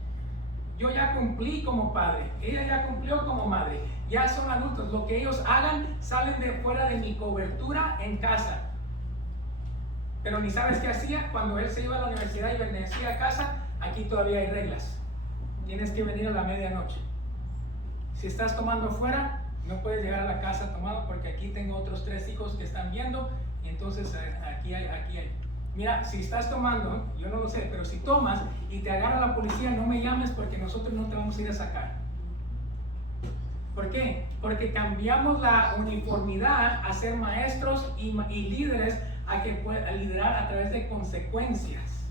Yo ya cumplí como padre, ella ya cumplió como madre, ya son adultos. Lo que ellos hagan salen de fuera de mi cobertura en casa. Pero ni sabes qué hacía cuando él se iba a la universidad y venía a casa. Aquí todavía hay reglas. Tienes que venir a la medianoche. Si estás tomando fuera, no puedes llegar a la casa tomado porque aquí tengo otros 3 hijos que están viendo y entonces aquí hay. Mira, si estás tomando, yo no lo sé, pero si tomas y te agarra la policía, no me llames porque nosotros no te vamos a ir a sacar. ¿Por qué? Porque cambiamos la uniformidad a ser maestros y líderes a liderar a través de consecuencias,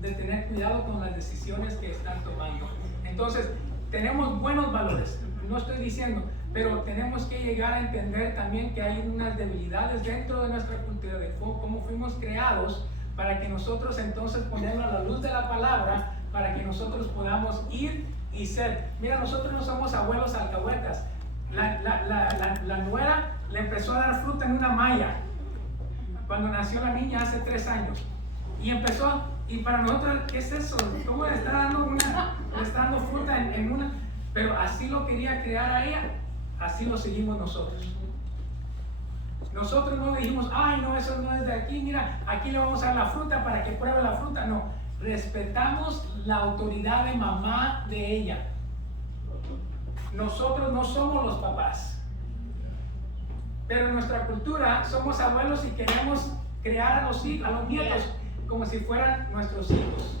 de tener cuidado con las decisiones que están tomando. Entonces, tenemos buenos valores, no estoy diciendo, pero tenemos que llegar a entender también que hay unas debilidades dentro de nuestra cultura, de cómo fuimos creados, para que nosotros entonces ponerlo a la luz de la palabra, para que nosotros podamos ir y ser. Mira, nosotros no somos abuelos alcahuetas. La nuera le empezó a dar fruta en una malla cuando nació la niña hace 3 años. Y empezó, y para nosotros, ¿qué es eso? ¿Cómo le está dando fruta en una? Pero así lo quería crear a ella, así lo seguimos nosotros. Nosotros no le dijimos, ay, no, eso no es de aquí, mira, aquí le vamos a dar la fruta para que pruebe la fruta. No, respetamos la autoridad de mamá de ella. Nosotros no somos los papás, pero en nuestra cultura somos abuelos y queremos crear a los nietos como si fueran nuestros hijos.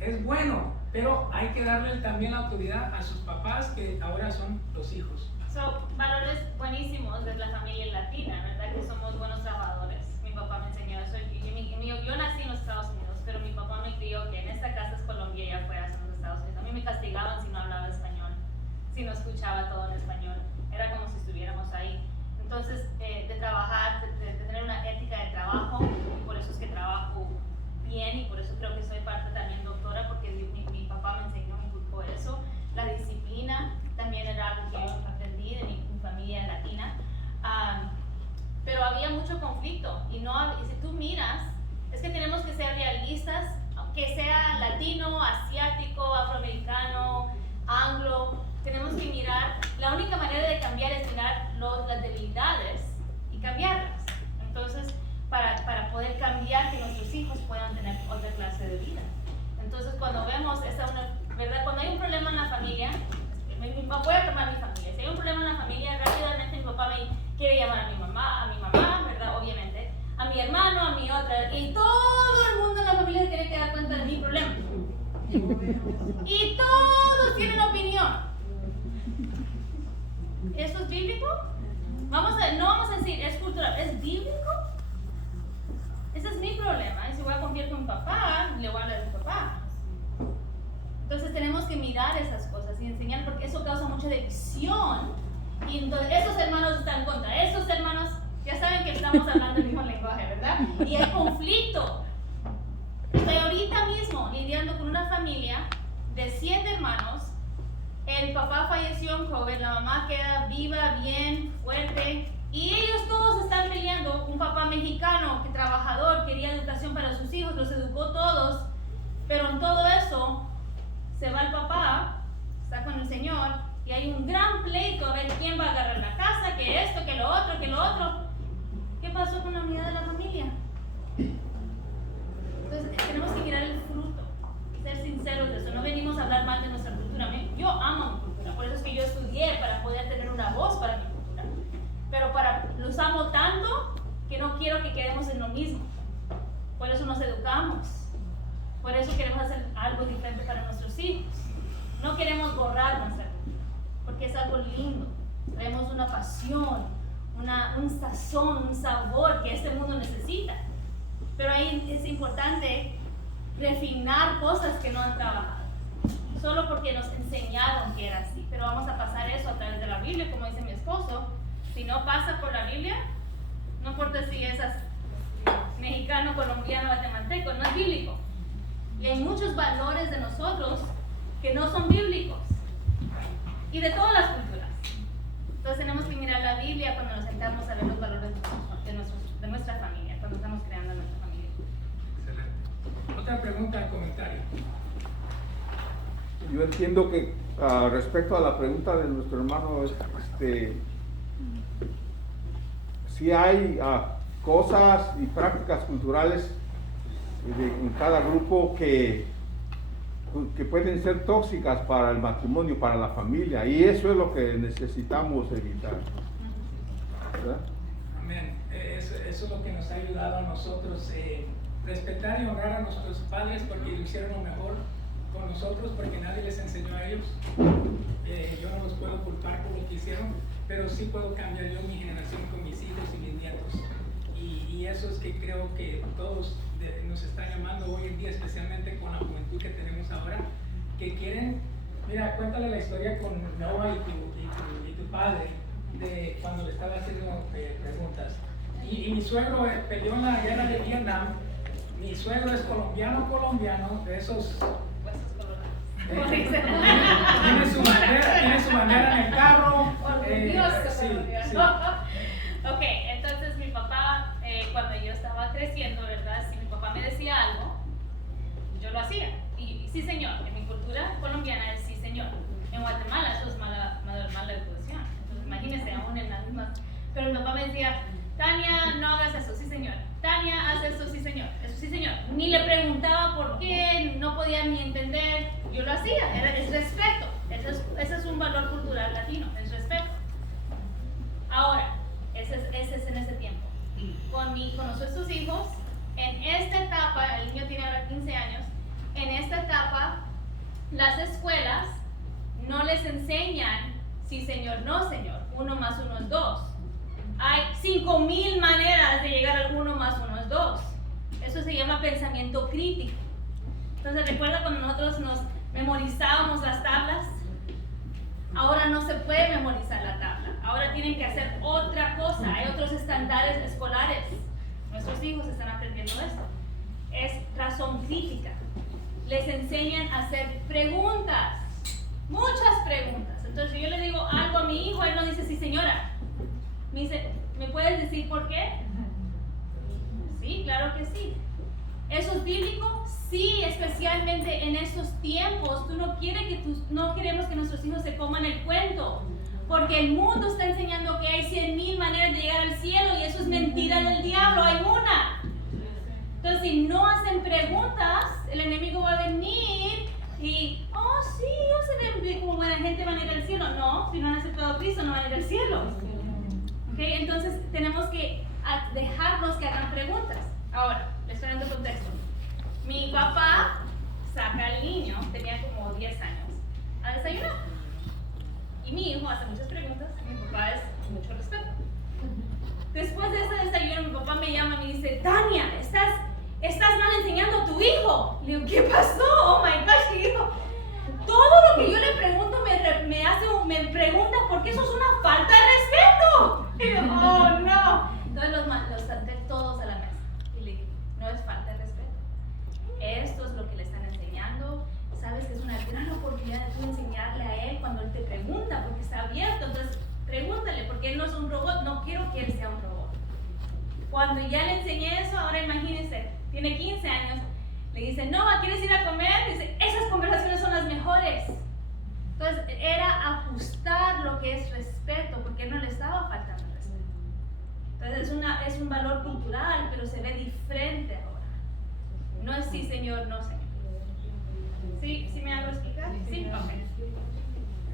Es bueno, pero hay que darle también la autoridad a sus papás que ahora son los hijos. Valores buenísimos de la familia latina, ¿verdad? Que somos buenos trabajadores. Mi papá me enseñó eso. Yo nací en los Estados Unidos, pero mi papá me crió que en esta casa es Colombia y afuera son los Estados Unidos. A mí me castigaban si no hablaba español, si no escuchaba todo en español. Era como si estuviéramos ahí. Entonces, de trabajar, de tener una ética de trabajo, y por eso es que trabajo bien y por eso creo que soy parte también doctora, porque mi papá me enseñó, me inculcó eso. La disciplina también era algo que yo aprendí de mi y si tú miras, es que tenemos que ser realistas, que sea latino, asiático, afroamericano, anglo, tenemos que mirar, la única manera de cambiar es mirar las debilidades y cambiarlas. Entonces, para poder cambiar que nuestros hijos puedan tener otra clase de vida. Entonces, cuando vemos ¿verdad? Cuando hay un problema en la familia, voy a tomar mi familia. Si hay un problema en la familia, rápidamente mi papá me quiere llamar a mi mamá, ¿verdad? Obviamente, a mi hermano, a mi otra, y todo el mundo en la familia se tiene que dar cuenta de mi problema. Y todos tienen opinión. ¿Eso es bíblico? No vamos a decir, es cultural, ¿es bíblico? Ese es mi problema. Y si voy a confiar con mi papá, le voy a hablar a mi papá. Entonces tenemos que mirar esas cosas y enseñar, porque eso causa mucha división. Y entonces esos hermanos están contra esos hermanos. Ya saben que estamos hablando el mismo lenguaje, ¿verdad? Y hay conflicto. Estoy ahorita mismo lidiando con una familia de 7 hermanos. El papá falleció en COVID, la mamá queda viva, bien, fuerte. Y ellos todos están peleando. Un papá mexicano, que trabajador, quería educación para sus hijos, los educó todos. Pero en todo eso, se va el papá, está con el Señor, y hay un gran pleito a ver quién va a agarrar la casa, que esto, que lo otro, que lo otro. ¿Qué pasó con la unidad de la familia? Entonces, tenemos que mirar el fruto, ser sinceros de eso. No venimos a hablar mal de nuestra cultura. Yo amo mi cultura, por eso es que yo estudié, para poder tener una voz para mi cultura. Pero los amo tanto que no quiero que quedemos en lo mismo. Por eso nos educamos. Por eso queremos hacer algo diferente para nuestros hijos. No queremos borrar nuestra cultura, porque es algo lindo. Traemos una pasión, un sazón, un sabor que este mundo necesita. Pero ahí es importante refinar cosas que no han trabajado, solo porque nos enseñaron que era así. Pero vamos a pasar eso a través de la Biblia, como dice mi esposo. Si no pasa por la Biblia, no importa si es mexicano, colombiano, guatemalteco, no es bíblico. Y hay muchos valores de nosotros que no son bíblicos, y de todas las culturas. Entonces tenemos que mirar la Biblia cuando nos sentamos a ver los valores de nuestra familia, cuando estamos creando nuestra familia. Excelente. Otra pregunta, comentario. Yo entiendo que respecto a la pregunta de nuestro hermano, si hay cosas y prácticas culturales en cada grupo que pueden ser tóxicas para el matrimonio, para la familia, y eso es lo que necesitamos evitar, ¿verdad? Amén. Eso es lo que nos ha ayudado a nosotros, respetar y honrar a nuestros padres, porque lo hicieron lo mejor con nosotros, porque nadie les enseñó a ellos. Yo no los puedo culpar por lo que hicieron, pero sí puedo cambiar yo mi generación con mis hijos y mis nietos. Y eso es que creo que todos nos están llamando hoy en día, especialmente con la juventud que tenemos ahora, que quieren. Mira, cuéntale la historia con Noah y tu padre, de cuando le estaba haciendo preguntas. Y mi suegro peleó en la guerra de Vietnam. Mi suegro es colombiano, de esos. Tiene su bandera en el carro. Sí. Ok, entonces mi papá, cuando yo estaba creciendo, ¿verdad? Si mi papá me decía algo, yo lo hacía. Y sí, señor. En mi cultura colombiana es sí, señor. En Guatemala eso es mala educación. Entonces imagínense, aún en las mismas. Pero mi papá me decía, Tania, no hagas eso, sí, señor. Tania, haz eso, sí, señor. Eso, sí, señor. Ni le preguntaba por qué, no podía ni entender. Yo lo hacía, es respeto. Ese es un valor cultural latino, es respeto. Ahora, ese es en ese tiempo. Con nuestros hijos, en esta etapa, el niño tiene ahora 15 años, en esta etapa, las escuelas no les enseñan sí, señor, no, señor. 1 más 1 es 2. Hay 5,000 maneras de llegar al 1 más 1 es 2. Eso se llama pensamiento crítico. Entonces, ¿recuerda cuando nosotros nos memorizábamos las tablas? Ahora no se puede memorizar la tabla. Ahora tienen que hacer otra cosa. Hay otros estándares escolares. Nuestros hijos están aprendiendo esto. Es razón crítica. Les enseñan a hacer preguntas. Muchas preguntas. Entonces, yo le digo algo a mi hijo, él no dice, sí, señora. Me dice, ¿me puedes decir por qué? Sí, claro que sí. ¿Eso es bíblico? Sí, especialmente en estos tiempos. No queremos que nuestros hijos se coman el cuento. Porque el mundo está enseñando que hay 100,000 maneras de llegar al cielo y eso es mentira del diablo, hay una. Entonces, si no hacen preguntas, el enemigo va a venir y, oh sí, ellos se ven como buena gente, van a ir al cielo. No, si no han aceptado a Cristo, no van a ir al cielo. ¿Okay? Entonces, tenemos que dejarlos que hagan preguntas. Ahora, les estoy dando contexto. Mi papá saca al niño, tenía como 10 años, a desayunar. Y mi hijo hace muchas preguntas, mi papá es mucho respeto. Después de ese desayuno, mi papá me llama y me dice, Tania, estás mal enseñando a tu hijo. Le digo, ¿qué pasó? Oh my gosh, le digo, todo lo que yo le pregunto me pregunta porque eso es una falta de respeto. Y yo, oh no. Entonces los senté todos a la mesa y le dije, no es falta de respeto. Esto es lo que le están enseñando. Sabes que es una gran oportunidad de tú enseñarle a él cuando él te pregunta, porque está abierto. Entonces, pregúntale, porque él no es un robot. No quiero que él sea un robot. Cuando ya le enseñé eso, ahora imagínense, tiene 15 años, le dice, no, ¿quieres ir a comer? Dice, esas conversaciones son las mejores. Entonces, era ajustar lo que es respeto, porque él no le estaba faltando respeto. Entonces, es un valor cultural, pero se ve diferente ahora. No es sí, señor, no, señor. ¿Sí? ¿Sí me hago explicar? Sí, ok.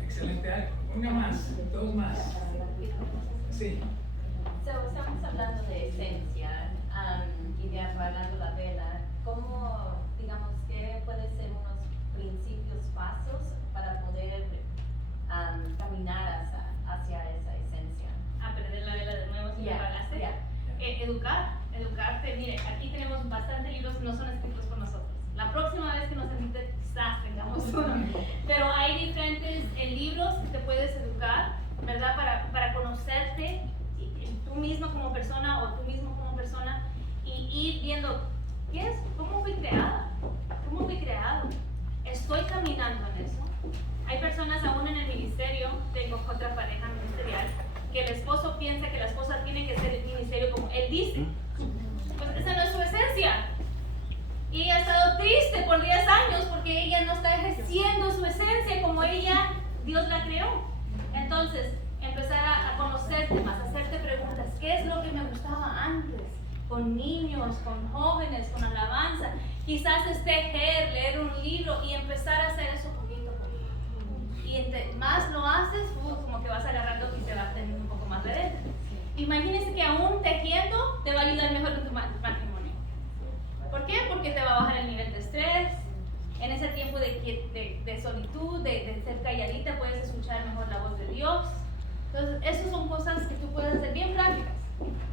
Excelente. Una más, dos más. Sí. Estamos hablando de esencia y de apagando la vela. ¿Cómo, digamos, qué pueden ser unos principios, pasos para poder caminar hacia esa esencia? A perder la vela de nuevo si me apagaste. Educarte. Mire, aquí tenemos bastantes libros que no son escritos por nosotros. La próxima vez que nos invite, quizás tengamos uno. Pero hay diferentes libros que te puedes educar, ¿verdad? Para conocerte tú mismo como persona o tú mismo como persona y ir viendo cómo fui creada, cómo fui creado. Estoy caminando en eso. Hay personas aún en el ministerio, tengo otra pareja ministerial, que el esposo piensa que la esposa tiene que ser el ministerio como él dice. Pues esa no es su esencia. Y ella ha estado triste por 10 años porque ella no está ejerciendo su esencia como Dios la creó. Entonces, empezar a conocerte más, hacerte preguntas. ¿Qué es lo que me gustaba antes? Con niños, con jóvenes, con alabanza. Quizás es tejer, leer un libro y empezar a hacer eso poquito a poquito. Y entre más lo haces, como que vas agarrando y te vas teniendo un poco más de adentro. Imagínense que aún tejiendo te va a ayudar mejor en tu matrimonio. ¿Por qué? Porque te va a bajar el nivel de estrés. En ese tiempo de solitud, de ser calladita, puedes escuchar mejor la voz de Dios. Entonces, esas son cosas que tú puedes hacer bien prácticas.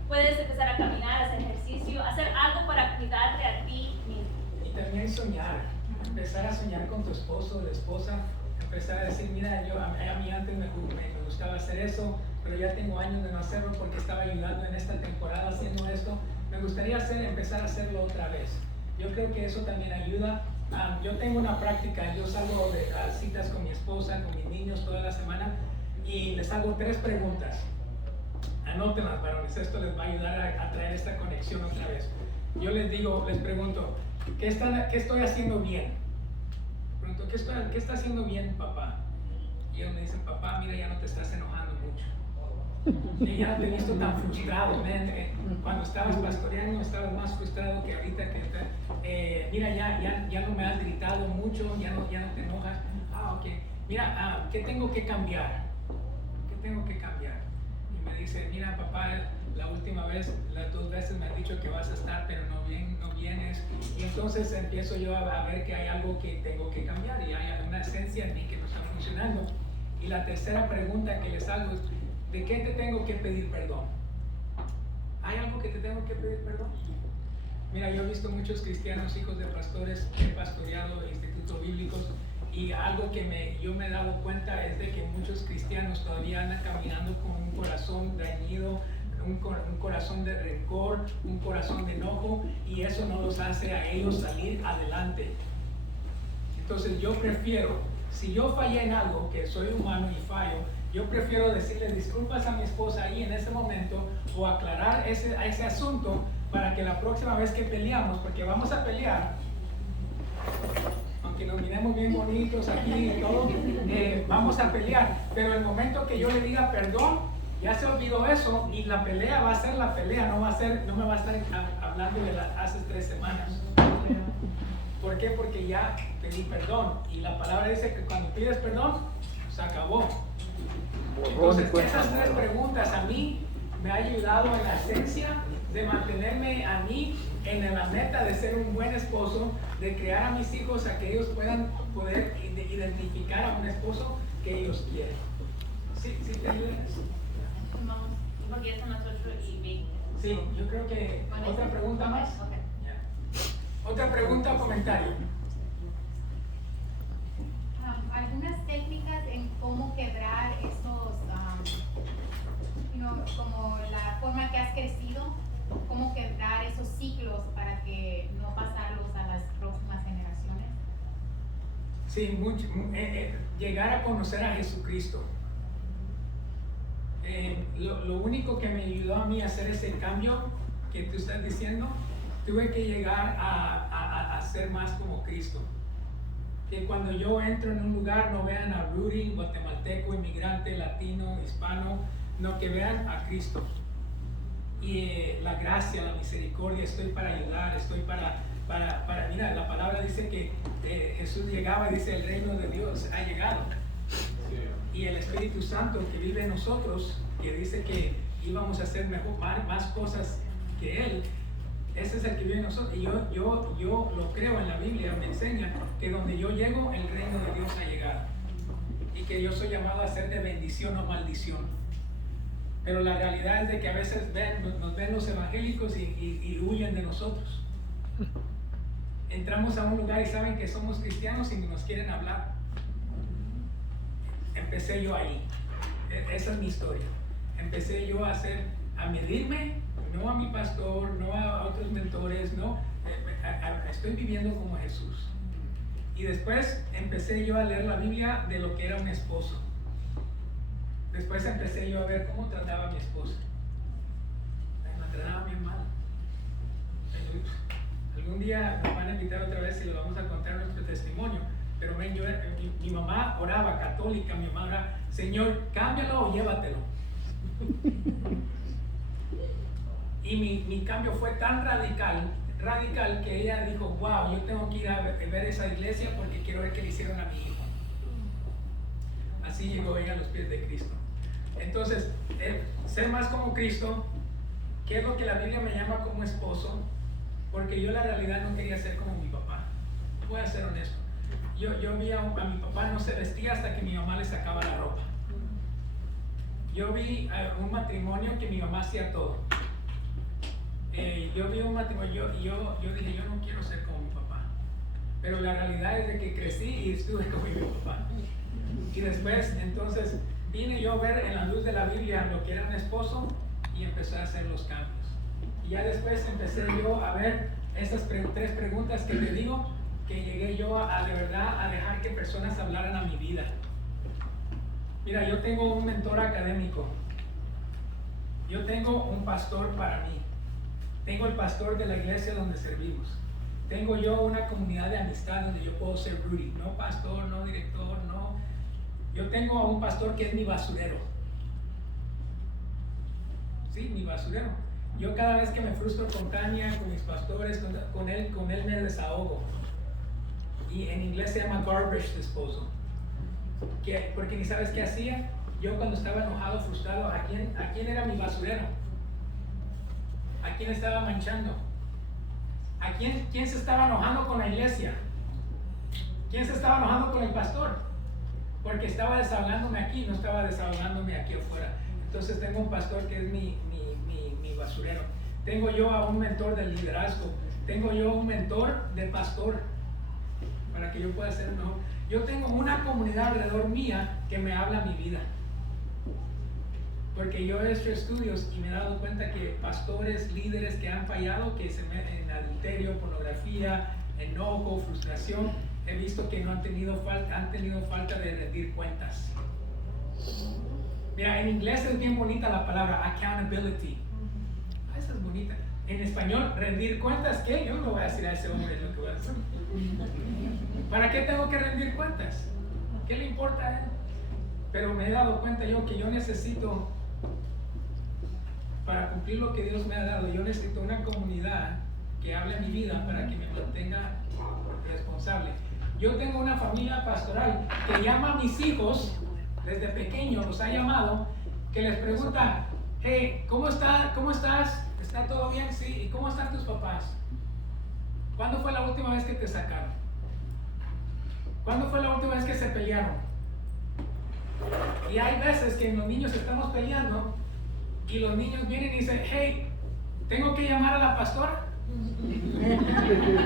Puedes empezar a caminar, hacer ejercicio, hacer algo para cuidarte a ti mismo. Y también soñar. Empezar a soñar con tu esposo o la esposa. Empezar a decir, mira, a mí antes me gustaba hacer eso, pero ya tengo años de no hacerlo porque estaba ayudando en esta temporada haciendo esto. Me gustaría empezar a hacerlo otra vez. Yo creo que eso también ayuda. Yo tengo una práctica, yo salgo de citas con mi esposa, con mis niños toda la semana y les hago 3 preguntas. Anótenlas, varones, esto les va a ayudar a traer esta conexión otra vez. Yo les pregunto, ¿qué estoy haciendo bien? Pregunto, ¿qué está haciendo bien, papá? Y ellos me dicen, papá, mira, ya no te estás enojando mucho. Y ya no te he visto tan frustrado, cuando estabas pastoreando estabas más frustrado que ahorita mira, ya no me has gritado mucho, ya no te enojas. Ok, mira, ¿qué tengo que cambiar? ¿Qué tengo que cambiar? Y me dice, mira papá, la última vez, las 2 veces me han dicho que vas a estar, pero no vienes. Y entonces empiezo yo a ver que hay algo que tengo que cambiar y hay una esencia en mí que no está funcionando. Y la tercera pregunta que les hago es, ¿de qué te tengo que pedir perdón? ¿Hay algo que te tengo que pedir perdón? Mira, yo he visto muchos cristianos, hijos de pastores, he pastoreado institutos bíblicos y algo que yo me he dado cuenta es de que muchos cristianos todavía andan caminando con un corazón dañido, un corazón de rencor, un corazón de enojo y eso no los hace a ellos salir adelante. Entonces yo prefiero, si yo fallé en algo, que soy humano y fallo, yo prefiero decirle disculpas a mi esposa ahí en ese momento o aclarar ese asunto para que la próxima vez que peleamos, porque vamos a pelear, aunque nos miremos bien bonitos aquí y todo, vamos a pelear, pero el momento que yo le diga perdón, ya se olvidó eso y la pelea va a ser la pelea, no me va a estar hablando de hace 3 semanas. ¿Por qué? Porque ya pedí perdón y la palabra dice que cuando pides perdón, se acabó. Entonces esas 3 preguntas a mí me ha ayudado en la esencia de mantenerme a mí en la meta de ser un buen esposo, de crear a mis hijos a que ellos puedan poder identificar a un esposo que ellos quieren. ¿Sí te ayudan eso? Vamos, porque ya son las 8:20. Sí, yo creo que otra pregunta más. Okay. Ya. Otra pregunta o comentario. Algunas técnicas en cómo quebrar estos, como la forma que has crecido, cómo quebrar esos ciclos para que no pasarlos a las próximas generaciones. Sí, llegar a conocer a Jesucristo. Lo único que me ayudó a mí a hacer ese cambio que tú estás diciendo, tuve que llegar a ser más como Cristo. Que cuando yo entro en un lugar no vean a Rudy, guatemalteco, inmigrante, latino, hispano, no, que vean a Cristo. Y la gracia, la misericordia, estoy para ayudar, estoy para mira, la palabra dice que Jesús llegaba y dice el reino de Dios ha llegado. Y el Espíritu Santo que vive en nosotros, que dice que íbamos a hacer más cosas que Él, ese es el que vive en nosotros. Y yo lo creo en la Biblia, me enseña que donde yo llego, el reino de Dios ha llegado. Y que yo soy llamado a ser de bendición o maldición. Pero la realidad es de que a veces nos ven los evangélicos y huyen de nosotros. Entramos a un lugar y saben que somos cristianos y nos quieren hablar. Empecé yo ahí. Esa es mi historia. Empecé yo a medirme, no a mi pastor, no a otros mentores, no. Estoy viviendo como Jesús. Y después empecé yo a leer la Biblia de lo que era un esposo. Después empecé yo a ver cómo trataba a mi esposa. Me trataba bien mal. Algún día nos van a invitar otra vez y le vamos a contar nuestro testimonio. Pero ven, mi mamá oraba, católica, mi mamá oraba, Señor, cámbialo o llévatelo. Y mi cambio fue tan radical que ella dijo, wow, yo tengo que ir a ver esa iglesia porque quiero ver qué le hicieron a mi hijo. Así llegó ella a los pies de Cristo. Entonces, ser más como Cristo, que es lo que la Biblia me llama como esposo, porque yo la realidad no quería ser como mi papá. Voy a ser honesto. Yo vi a mi papá no se vestía hasta que mi mamá le sacaba la ropa. Yo vi un matrimonio que mi mamá hacía todo. Yo vi un matrimonio y yo dije, yo no quiero ser como mi papá. Pero la realidad es de que crecí y estuve como mi papá. Y después, entonces, vine yo a ver en la luz de la Biblia lo que era un esposo y empecé a hacer los cambios. Y ya después empecé yo a ver estas 3 preguntas que te digo, que llegué yo de verdad a dejar que personas hablaran a mi vida. Mira, yo tengo un mentor académico. Yo tengo un pastor para mí. Tengo el pastor de la iglesia donde servimos. Tengo yo una comunidad de amistad donde yo puedo ser Rudy. No pastor, no director, no. Yo tengo a un pastor que es mi basurero. Sí, mi basurero. Yo cada vez que me frustro con Tania, con mis pastores, con él me desahogo. Y en inglés se llama garbage disposal. Porque ni sabes qué hacía. Yo cuando estaba enojado, frustrado, ¿a quién era mi basurero? ¿A quién estaba manchando? ¿A quién se estaba enojando con la iglesia? ¿Quién se estaba enojando con el pastor? Porque estaba desahogándome aquí, no estaba desahogándome aquí afuera. Entonces tengo un pastor que es mi basurero. Tengo yo a un mentor de liderazgo. Tengo yo un mentor de pastor para que yo pueda ser mejor. Yo tengo una comunidad alrededor mía que me habla mi vida. Porque yo he hecho estudios y me he dado cuenta que pastores, líderes que han fallado, que se meten en adulterio, pornografía, enojo, frustración, he visto que no han tenido falta de rendir cuentas. Mira, en inglés es bien bonita la palabra accountability. Esa es bonita. En español, rendir cuentas, ¿qué? Yo no lo voy a decir a ese hombre lo que voy a hacer. ¿Para qué tengo que rendir cuentas? ¿Qué le importa a él? Pero me he dado cuenta yo que yo necesito, para cumplir lo que Dios me ha dado, yo necesito una comunidad que hable mi vida para que me mantenga responsable. Yo tengo una familia pastoral que llama a mis hijos, desde pequeños los ha llamado, que les pregunta, hey, ¿cómo estás? ¿Está todo bien? Sí. ¿Y cómo están tus papás? ¿Cuándo fue la última vez que te sacaron? ¿Cuándo fue la última vez que se pelearon? Y hay veces que los niños estamos peleando y los niños vienen y dicen, hey, ¿tengo que llamar a la pastora?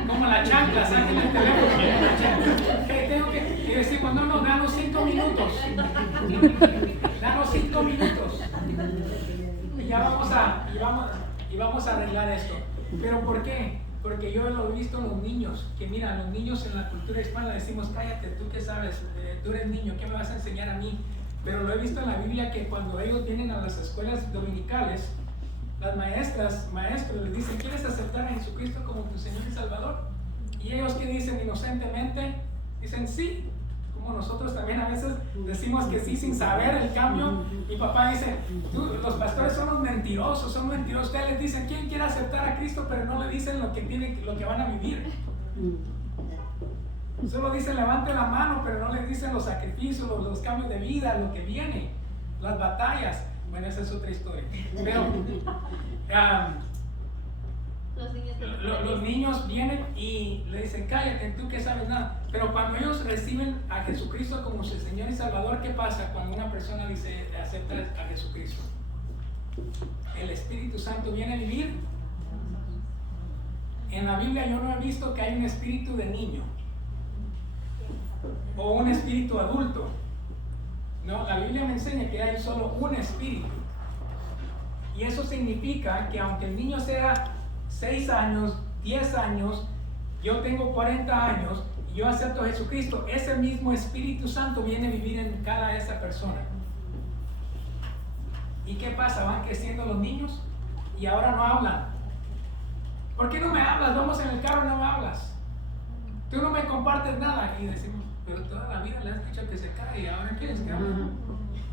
Como la chancla, saquen el teléfono. Hey, tengo que... Y decimos, no, danos 5 minutos. Danos 5 minutos. Y ya vamos a arreglar esto. ¿Pero por qué? Porque yo lo he visto en los niños, que mira, los niños en la cultura hispana decimos, cállate, tú qué sabes, tú eres niño, ¿qué me vas a enseñar a mí? Pero lo he visto en la Biblia que cuando ellos vienen a las escuelas dominicales, las maestros les dicen, ¿quieres aceptar a Jesucristo como tu Señor y Salvador? Y ellos que dicen inocentemente, dicen sí. Como nosotros también a veces decimos que sí sin saber el cambio. Mi papá dice, los pastores son los mentirosos, Ustedes les dicen, ¿quién quiere aceptar a Cristo? Pero no le dicen lo que van a vivir. Solo dicen, levante la mano, pero no les dicen los sacrificios, los cambios de vida, lo que viene, las batallas. Bueno, esa es otra historia. Pero los niños vienen y le dicen, cállate, tú que sabes nada. Pero cuando ellos reciben a Jesucristo como su Señor y Salvador, ¿qué pasa cuando una persona dice, acepta a Jesucristo? El Espíritu Santo viene a vivir. En la Biblia yo no he visto que hay un espíritu de niño o un espíritu adulto. No, la Biblia me enseña que hay solo un espíritu. Y eso significa que aunque el niño sea 6 años, 10 años, yo tengo 40 años y yo acepto a Jesucristo, ese mismo Espíritu Santo viene a vivir en cada esa persona. ¿Y qué pasa? Van creciendo los niños y ahora no hablan. ¿Por qué no me hablas? Vamos en el carro, no me hablas. Tú no me compartes nada. Y decimos, pero toda la vida le has dicho que se cae y ahora quieres que hable.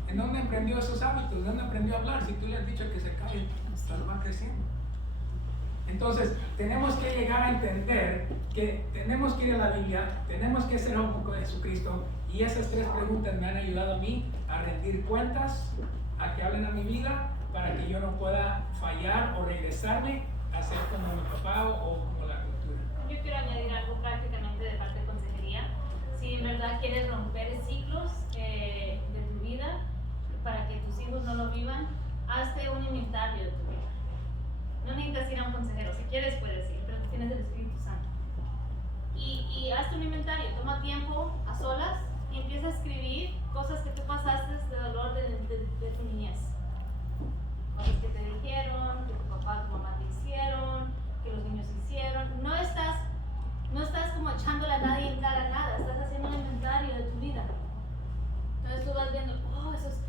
¿En dónde aprendió esos hábitos? ¿De dónde aprendió a hablar? Si tú le has dicho que se cae, solo va creciendo. Entonces, tenemos que llegar a entender que tenemos que ir a la Biblia, tenemos que ser un poco de Jesucristo, y esas 3 preguntas me han ayudado a mí a rendir cuentas, a que hablen a mi vida, para que yo no pueda fallar o regresarme a ser como mi papá o como la cultura. Yo quiero añadir algo prácticamente de parte de consejería. Si en verdad quieres romper ciclos de tu vida, para que tus hijos no lo vivan, hazte un inventario de tu vida. No necesitas ir a un consejero, si quieres puedes ir, pero tú tienes el Espíritu Santo. Y hazte un inventario, toma tiempo a solas y empieza a escribir cosas que tú pasaste de dolor de tu niñez. Cosas que te dijeron, que tu papá, tu mamá te hicieron, que los niños hicieron. No estás como echándole a nadie en cara nada, estás haciendo un inventario de tu vida. Entonces tú vas viendo, oh, eso es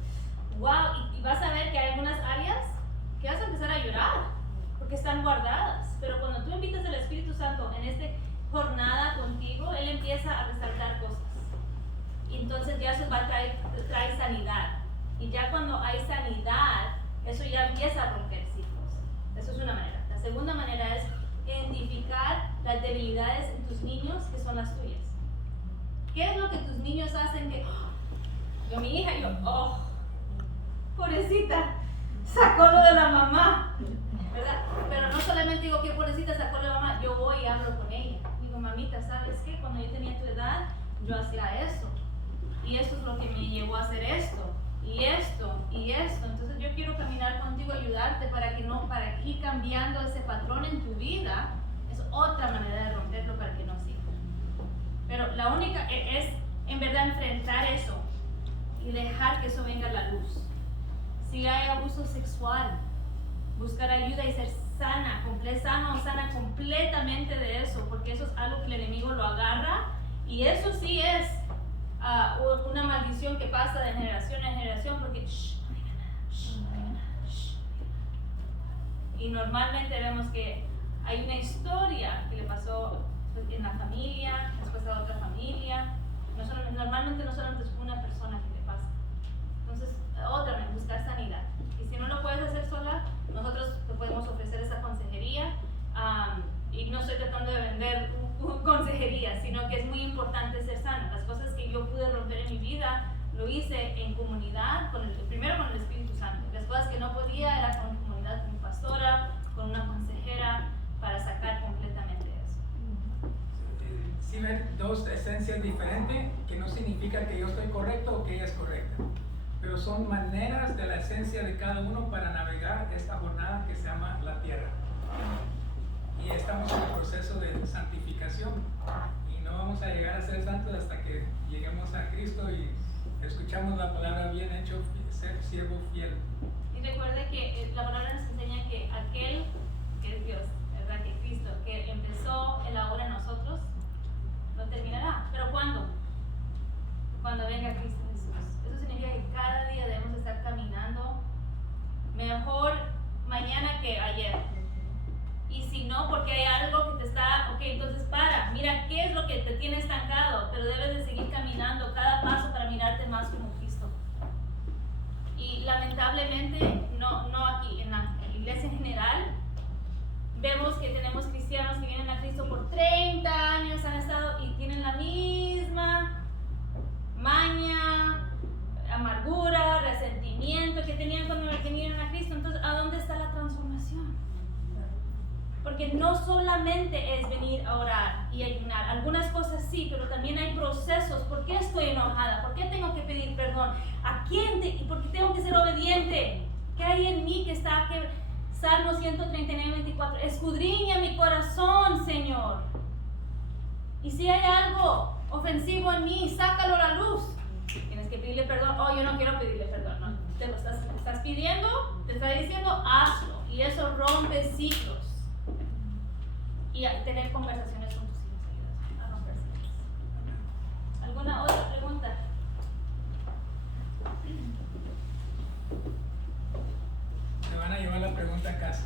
wow, y vas a ver que hay algunas áreas que vas a empezar a llorar porque están guardadas, pero cuando tú invitas al Espíritu Santo en esta jornada contigo, Él empieza a resaltar cosas y entonces ya eso va a traer sanidad, y ya cuando hay sanidad, eso ya empieza a romper ciclos. Eso es una manera. La segunda manera es identificar las debilidades en tus niños que son las tuyas. ¿Qué es lo que tus niños hacen que, yo, mi hija, pobrecita, sacó lo de la mamá, ¿verdad? Pero no solamente digo que pobrecita sacó lo de la mamá, yo voy y hablo con ella. Digo, mamita, ¿sabes qué? Cuando yo tenía tu edad, yo hacía esto. Y esto es lo que me llevó a hacer esto. Y esto, y esto. Entonces yo quiero caminar contigo, ayudarte para ir cambiando ese patrón en tu vida. Es otra manera de romperlo para que no siga. Pero la única es, en verdad, enfrentar eso y dejar que eso venga a la luz. Si hay abuso sexual, buscar ayuda y ser sana completamente de eso, porque eso es algo que el enemigo lo agarra, y eso sí es una maldición que pasa de generación en generación, porque Y normalmente vemos que hay una historia que le pasó en la familia, después a otra familia. Normalmente no solamente es una persona que le pasa. Entonces, otra vez, buscar sanidad. Y si no lo puedes hacer sola, nosotros te podemos ofrecer esa consejería. Y no estoy tratando de vender consejería, sino que es muy importante ser sana. Las cosas que yo pude romper en mi vida, lo hice en comunidad, primero con el Espíritu Santo. Las cosas que no podía era con comunidad, con mi pastora, con una consejera, para sacar completamente eso. Si ven dos esencias diferentes, que no significa que yo estoy correcto o que ella es correcta, pero son maneras de la esencia de cada uno para navegar esta jornada que se llama la tierra. Y estamos en el proceso de santificación y no vamos a llegar a ser santos hasta que lleguemos a Cristo y escuchamos la palabra bien hecho, ser siervo fiel. Y recuerde que la palabra nos enseña que aquel que es Dios, ¿verdad? Que Cristo, que empezó el ahora en nosotros, lo terminará. ¿Pero cuándo? Cuando venga Cristo Jesús. Eso significa que cada día debemos estar caminando mejor mañana que ayer. Y si no, porque hay algo que te está, ok, entonces mira qué es lo que te tiene estancado, pero debes de seguir caminando cada paso para mirarte más como Cristo. Y lamentablemente, no aquí, en la iglesia en general, vemos que tenemos cristianos que vienen a Cristo por 30 años, han estado y tienen la misma maña, amargura, resentimiento que tenían cuando vinieron a Cristo. Entonces, ¿a dónde está la transformación? Porque no solamente es venir a orar y ayunar, algunas cosas sí, pero también hay procesos. ¿Por qué estoy enojada? ¿Por qué tengo que pedir perdón? ¿A quién? ¿Y por qué tengo que ser obediente? ¿Qué hay en mí que está? Salmo 139:24, escudriña mi corazón, Señor. Y si hay algo ofensivo en mí, sácalo a la luz. Tienes que pedirle perdón. Oh, yo no quiero pedirle perdón. No. Te lo estás pidiendo, te está diciendo, hazlo. Y eso rompe ciclos. Y tener conversaciones con tus hijos ayuda a romper ciclos. ¿Alguna otra pregunta? Se van a llevar la pregunta a casa.